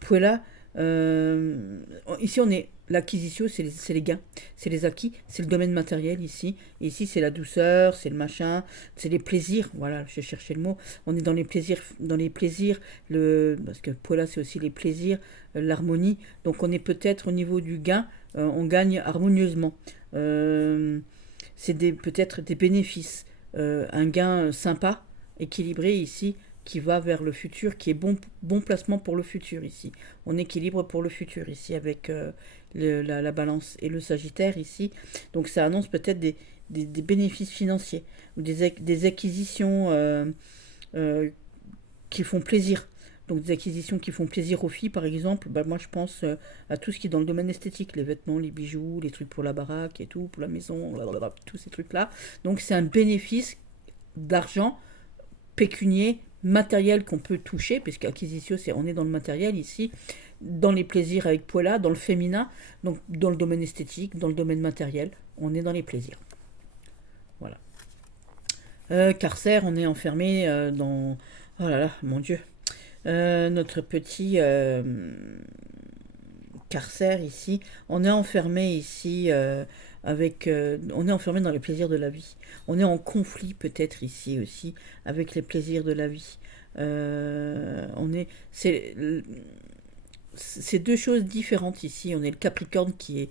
poêle-là. Ici, on est l'acquisition, c'est les gains, c'est les acquis, c'est le domaine matériel ici. Et ici, c'est la douceur, c'est le machin, c'est les plaisirs. Voilà, je cherchais le mot. On est dans les plaisirs, parce que Paula, c'est aussi les plaisirs, l'harmonie. Donc, on est peut-être au niveau du gain, on gagne harmonieusement. C'est peut-être des bénéfices, un gain sympa, équilibré ici, qui va vers le futur, qui est bon placement pour le futur ici. On équilibre pour le futur ici avec la balance et le sagittaire ici. Donc ça annonce peut-être des bénéfices financiers ou des acquisitions euh, qui font plaisir. Donc des acquisitions qui font plaisir aux filles, par exemple, bah, moi je pense à tout ce qui est dans le domaine esthétique, les vêtements, les bijoux, les trucs pour la baraque et tout, pour la maison, blablabla, tous ces trucs-là. Donc c'est un bénéfice d'argent pécunier, matériel qu'on peut toucher, puisque acquisition, on est dans le matériel ici, dans les plaisirs avec Poila, dans le féminin, donc dans le domaine esthétique, dans le domaine matériel, on est dans les plaisirs. Voilà. Carcère, on est enfermé dans... Oh là là, mon Dieu. Notre petit carcère ici, on est enfermé ici on est enfermé dans les plaisirs de la vie. On est en conflit peut-être ici aussi avec les plaisirs de la vie. C'est deux choses différentes ici. On est le Capricorne qui est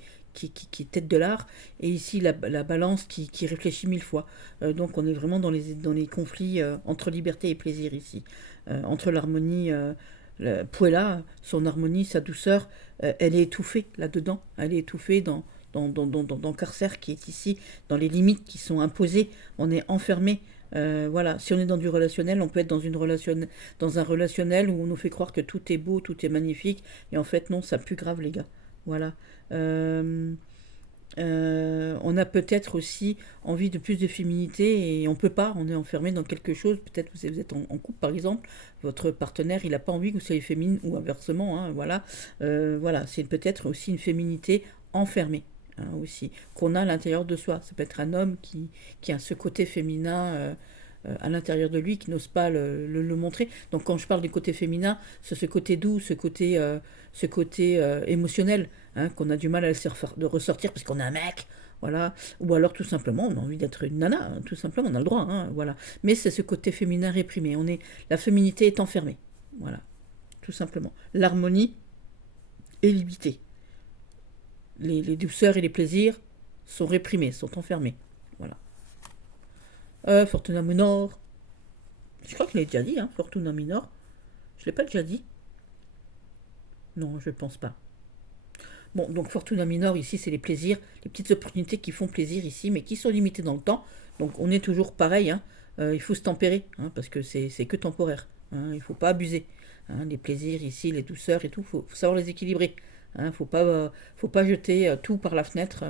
tête de l'art, et ici la balance qui réfléchit mille fois. Donc on est vraiment dans les conflits entre liberté et plaisir ici. Entre l'harmonie, Puella, son harmonie, sa douceur, elle est étouffée là-dedans. Elle est étouffée dans Carcère qui est ici, dans les limites qui sont imposées. On est enfermé. Voilà, si on est dans du relationnel, on peut être dans un relationnel où on nous fait croire que tout est beau, tout est magnifique, et en fait non, ça pue grave les gars. Voilà. Euh, on a peut-être aussi envie de plus de féminité et on peut pas, on est enfermé dans quelque chose. Peut-être que vous êtes en couple par exemple, votre partenaire il n'a pas envie que vous soyez féminine ou inversement, hein, voilà. Voilà, c'est peut-être aussi une féminité enfermé, hein, aussi, qu'on a à l'intérieur de soi. Ça peut être un homme qui a ce côté féminin à l'intérieur de lui, qui n'ose pas le montrer. Donc quand je parle du côté féminin, c'est ce côté doux, ce côté émotionnel, hein, qu'on a du mal à laisser de ressortir parce qu'on est un mec. Voilà. Ou alors tout simplement, on a envie d'être une nana, hein, tout simplement, on a le droit. Hein, voilà. Mais c'est ce côté féminin réprimé. La féminité est enfermée. Voilà, tout simplement. L'harmonie est limitée. Les douceurs et les plaisirs sont réprimés, sont enfermés. Voilà. Fortuna Minor. Je crois que je l'ai déjà dit, hein, Fortuna Minor. Je l'ai pas déjà dit. Non, je ne pense pas. Bon, donc Fortuna Minor, ici, c'est les plaisirs, les petites opportunités qui font plaisir ici, mais qui sont limitées dans le temps. Donc on est toujours pareil, hein. Il faut se tempérer, hein, parce que c'est que temporaire. Hein, il ne faut pas abuser. Hein, les plaisirs ici, les douceurs et tout, faut savoir les équilibrer. Hein, faut pas jeter tout par la fenêtre.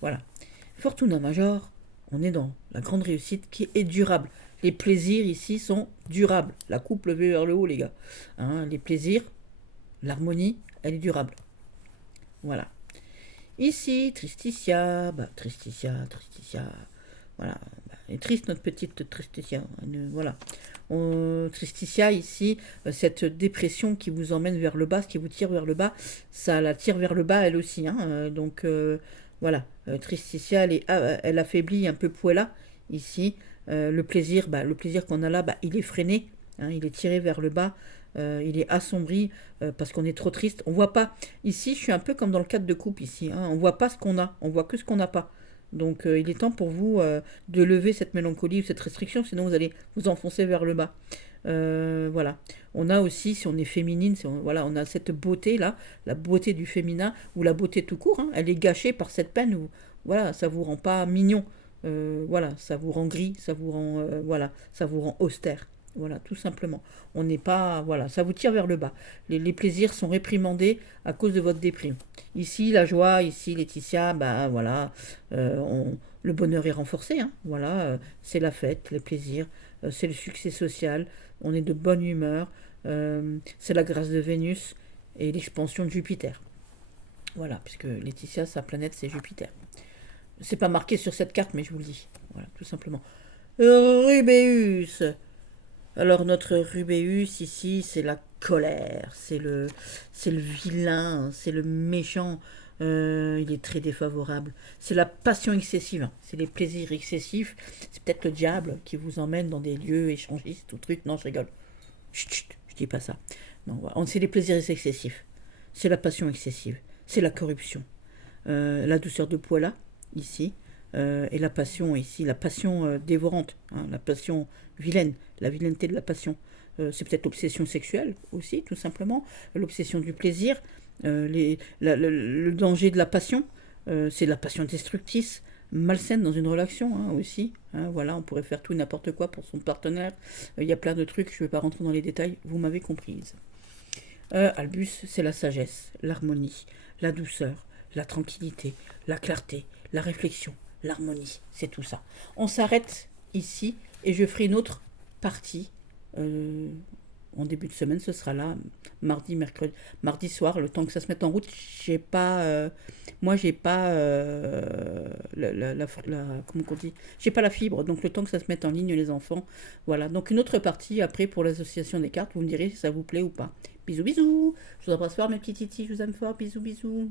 Voilà. Fortuna Major, on est dans la grande réussite qui est durable. Les plaisirs ici sont durables. La coupe levée vers le haut, les gars. Hein, les plaisirs, l'harmonie, elle est durable. Voilà. Ici, Tristitia, Tristitia. Voilà. Elle est triste, notre petite Tristitia. Voilà. Tristitia, ici, cette dépression qui vous emmène vers le bas, qui vous tire vers le bas, ça la tire vers le bas elle aussi. Hein. Donc, voilà. Tristitia, elle affaiblit un peu Puella, ici. Le plaisir qu'on a là, il est freiné. Hein, il est tiré vers le bas. Il est assombri parce qu'on est trop triste. On voit pas. Ici, je suis un peu comme dans le cadre de coupe ici. Hein. On voit pas ce qu'on a. On voit que ce qu'on n'a pas. Donc, il est temps pour vous de lever cette mélancolie ou cette restriction, sinon vous allez vous enfoncer vers le bas. Voilà. On a aussi, si on est féminine, voilà, on a cette beauté là, la beauté du féminin ou la beauté tout court. Hein, elle est gâchée par cette peine où, voilà, ça vous rend pas mignon. Voilà, ça vous rend gris, ça vous rend, voilà, ça vous rend austère. Voilà, tout simplement. On n'est pas, voilà, ça vous tire vers le bas. Les plaisirs sont réprimandés à cause de votre déprime. Ici, la joie, ici, Laetitia, voilà, le bonheur est renforcé, hein, voilà, c'est la fête, les plaisirs, c'est le succès social, on est de bonne humeur, c'est la grâce de Vénus et l'expansion de Jupiter. Voilà, puisque Laetitia, sa planète, c'est Jupiter. C'est pas marqué sur cette carte, mais je vous le dis. Voilà, tout simplement. Rubéus. Alors notre Rubéus ici, c'est la colère, c'est le vilain, c'est le méchant. Il est très défavorable. C'est la passion excessive, hein. C'est les plaisirs excessifs. C'est peut-être le diable qui vous emmène dans des lieux échangistes ou trucs. Non, je rigole. Chut, chut, je dis pas ça. Non, c'est les plaisirs excessifs. C'est la passion excessive. C'est la corruption. La douceur de Poila, ici. Et la passion ici, la passion dévorante, hein, la passion vilaine, la vilaineté de la passion. C'est peut-être l'obsession sexuelle aussi, tout simplement, l'obsession du plaisir, le danger de la passion, c'est la passion destructrice, malsaine dans une relation, hein, aussi. Hein, voilà, on pourrait faire tout et n'importe quoi pour son partenaire. Il y a plein de trucs, je ne vais pas rentrer dans les détails, vous m'avez comprise. Albus, c'est la sagesse, l'harmonie, la douceur, la tranquillité, la clarté, la réflexion, l'harmonie, c'est tout ça. On s'arrête ici et je ferai une autre partie en début de semaine. Ce sera là, mardi, mercredi, mardi soir, le temps que ça se mette en route. J'ai pas, moi j'ai pas comment on dit, j'ai pas la fibre, donc le temps que ça se mette en ligne les enfants. Voilà, donc une autre partie après pour l'association des cartes. Vous me direz si ça vous plaît ou pas. Bisous bisous, je vous embrasse fort mes petits titis, je vous aime fort, bisous bisous.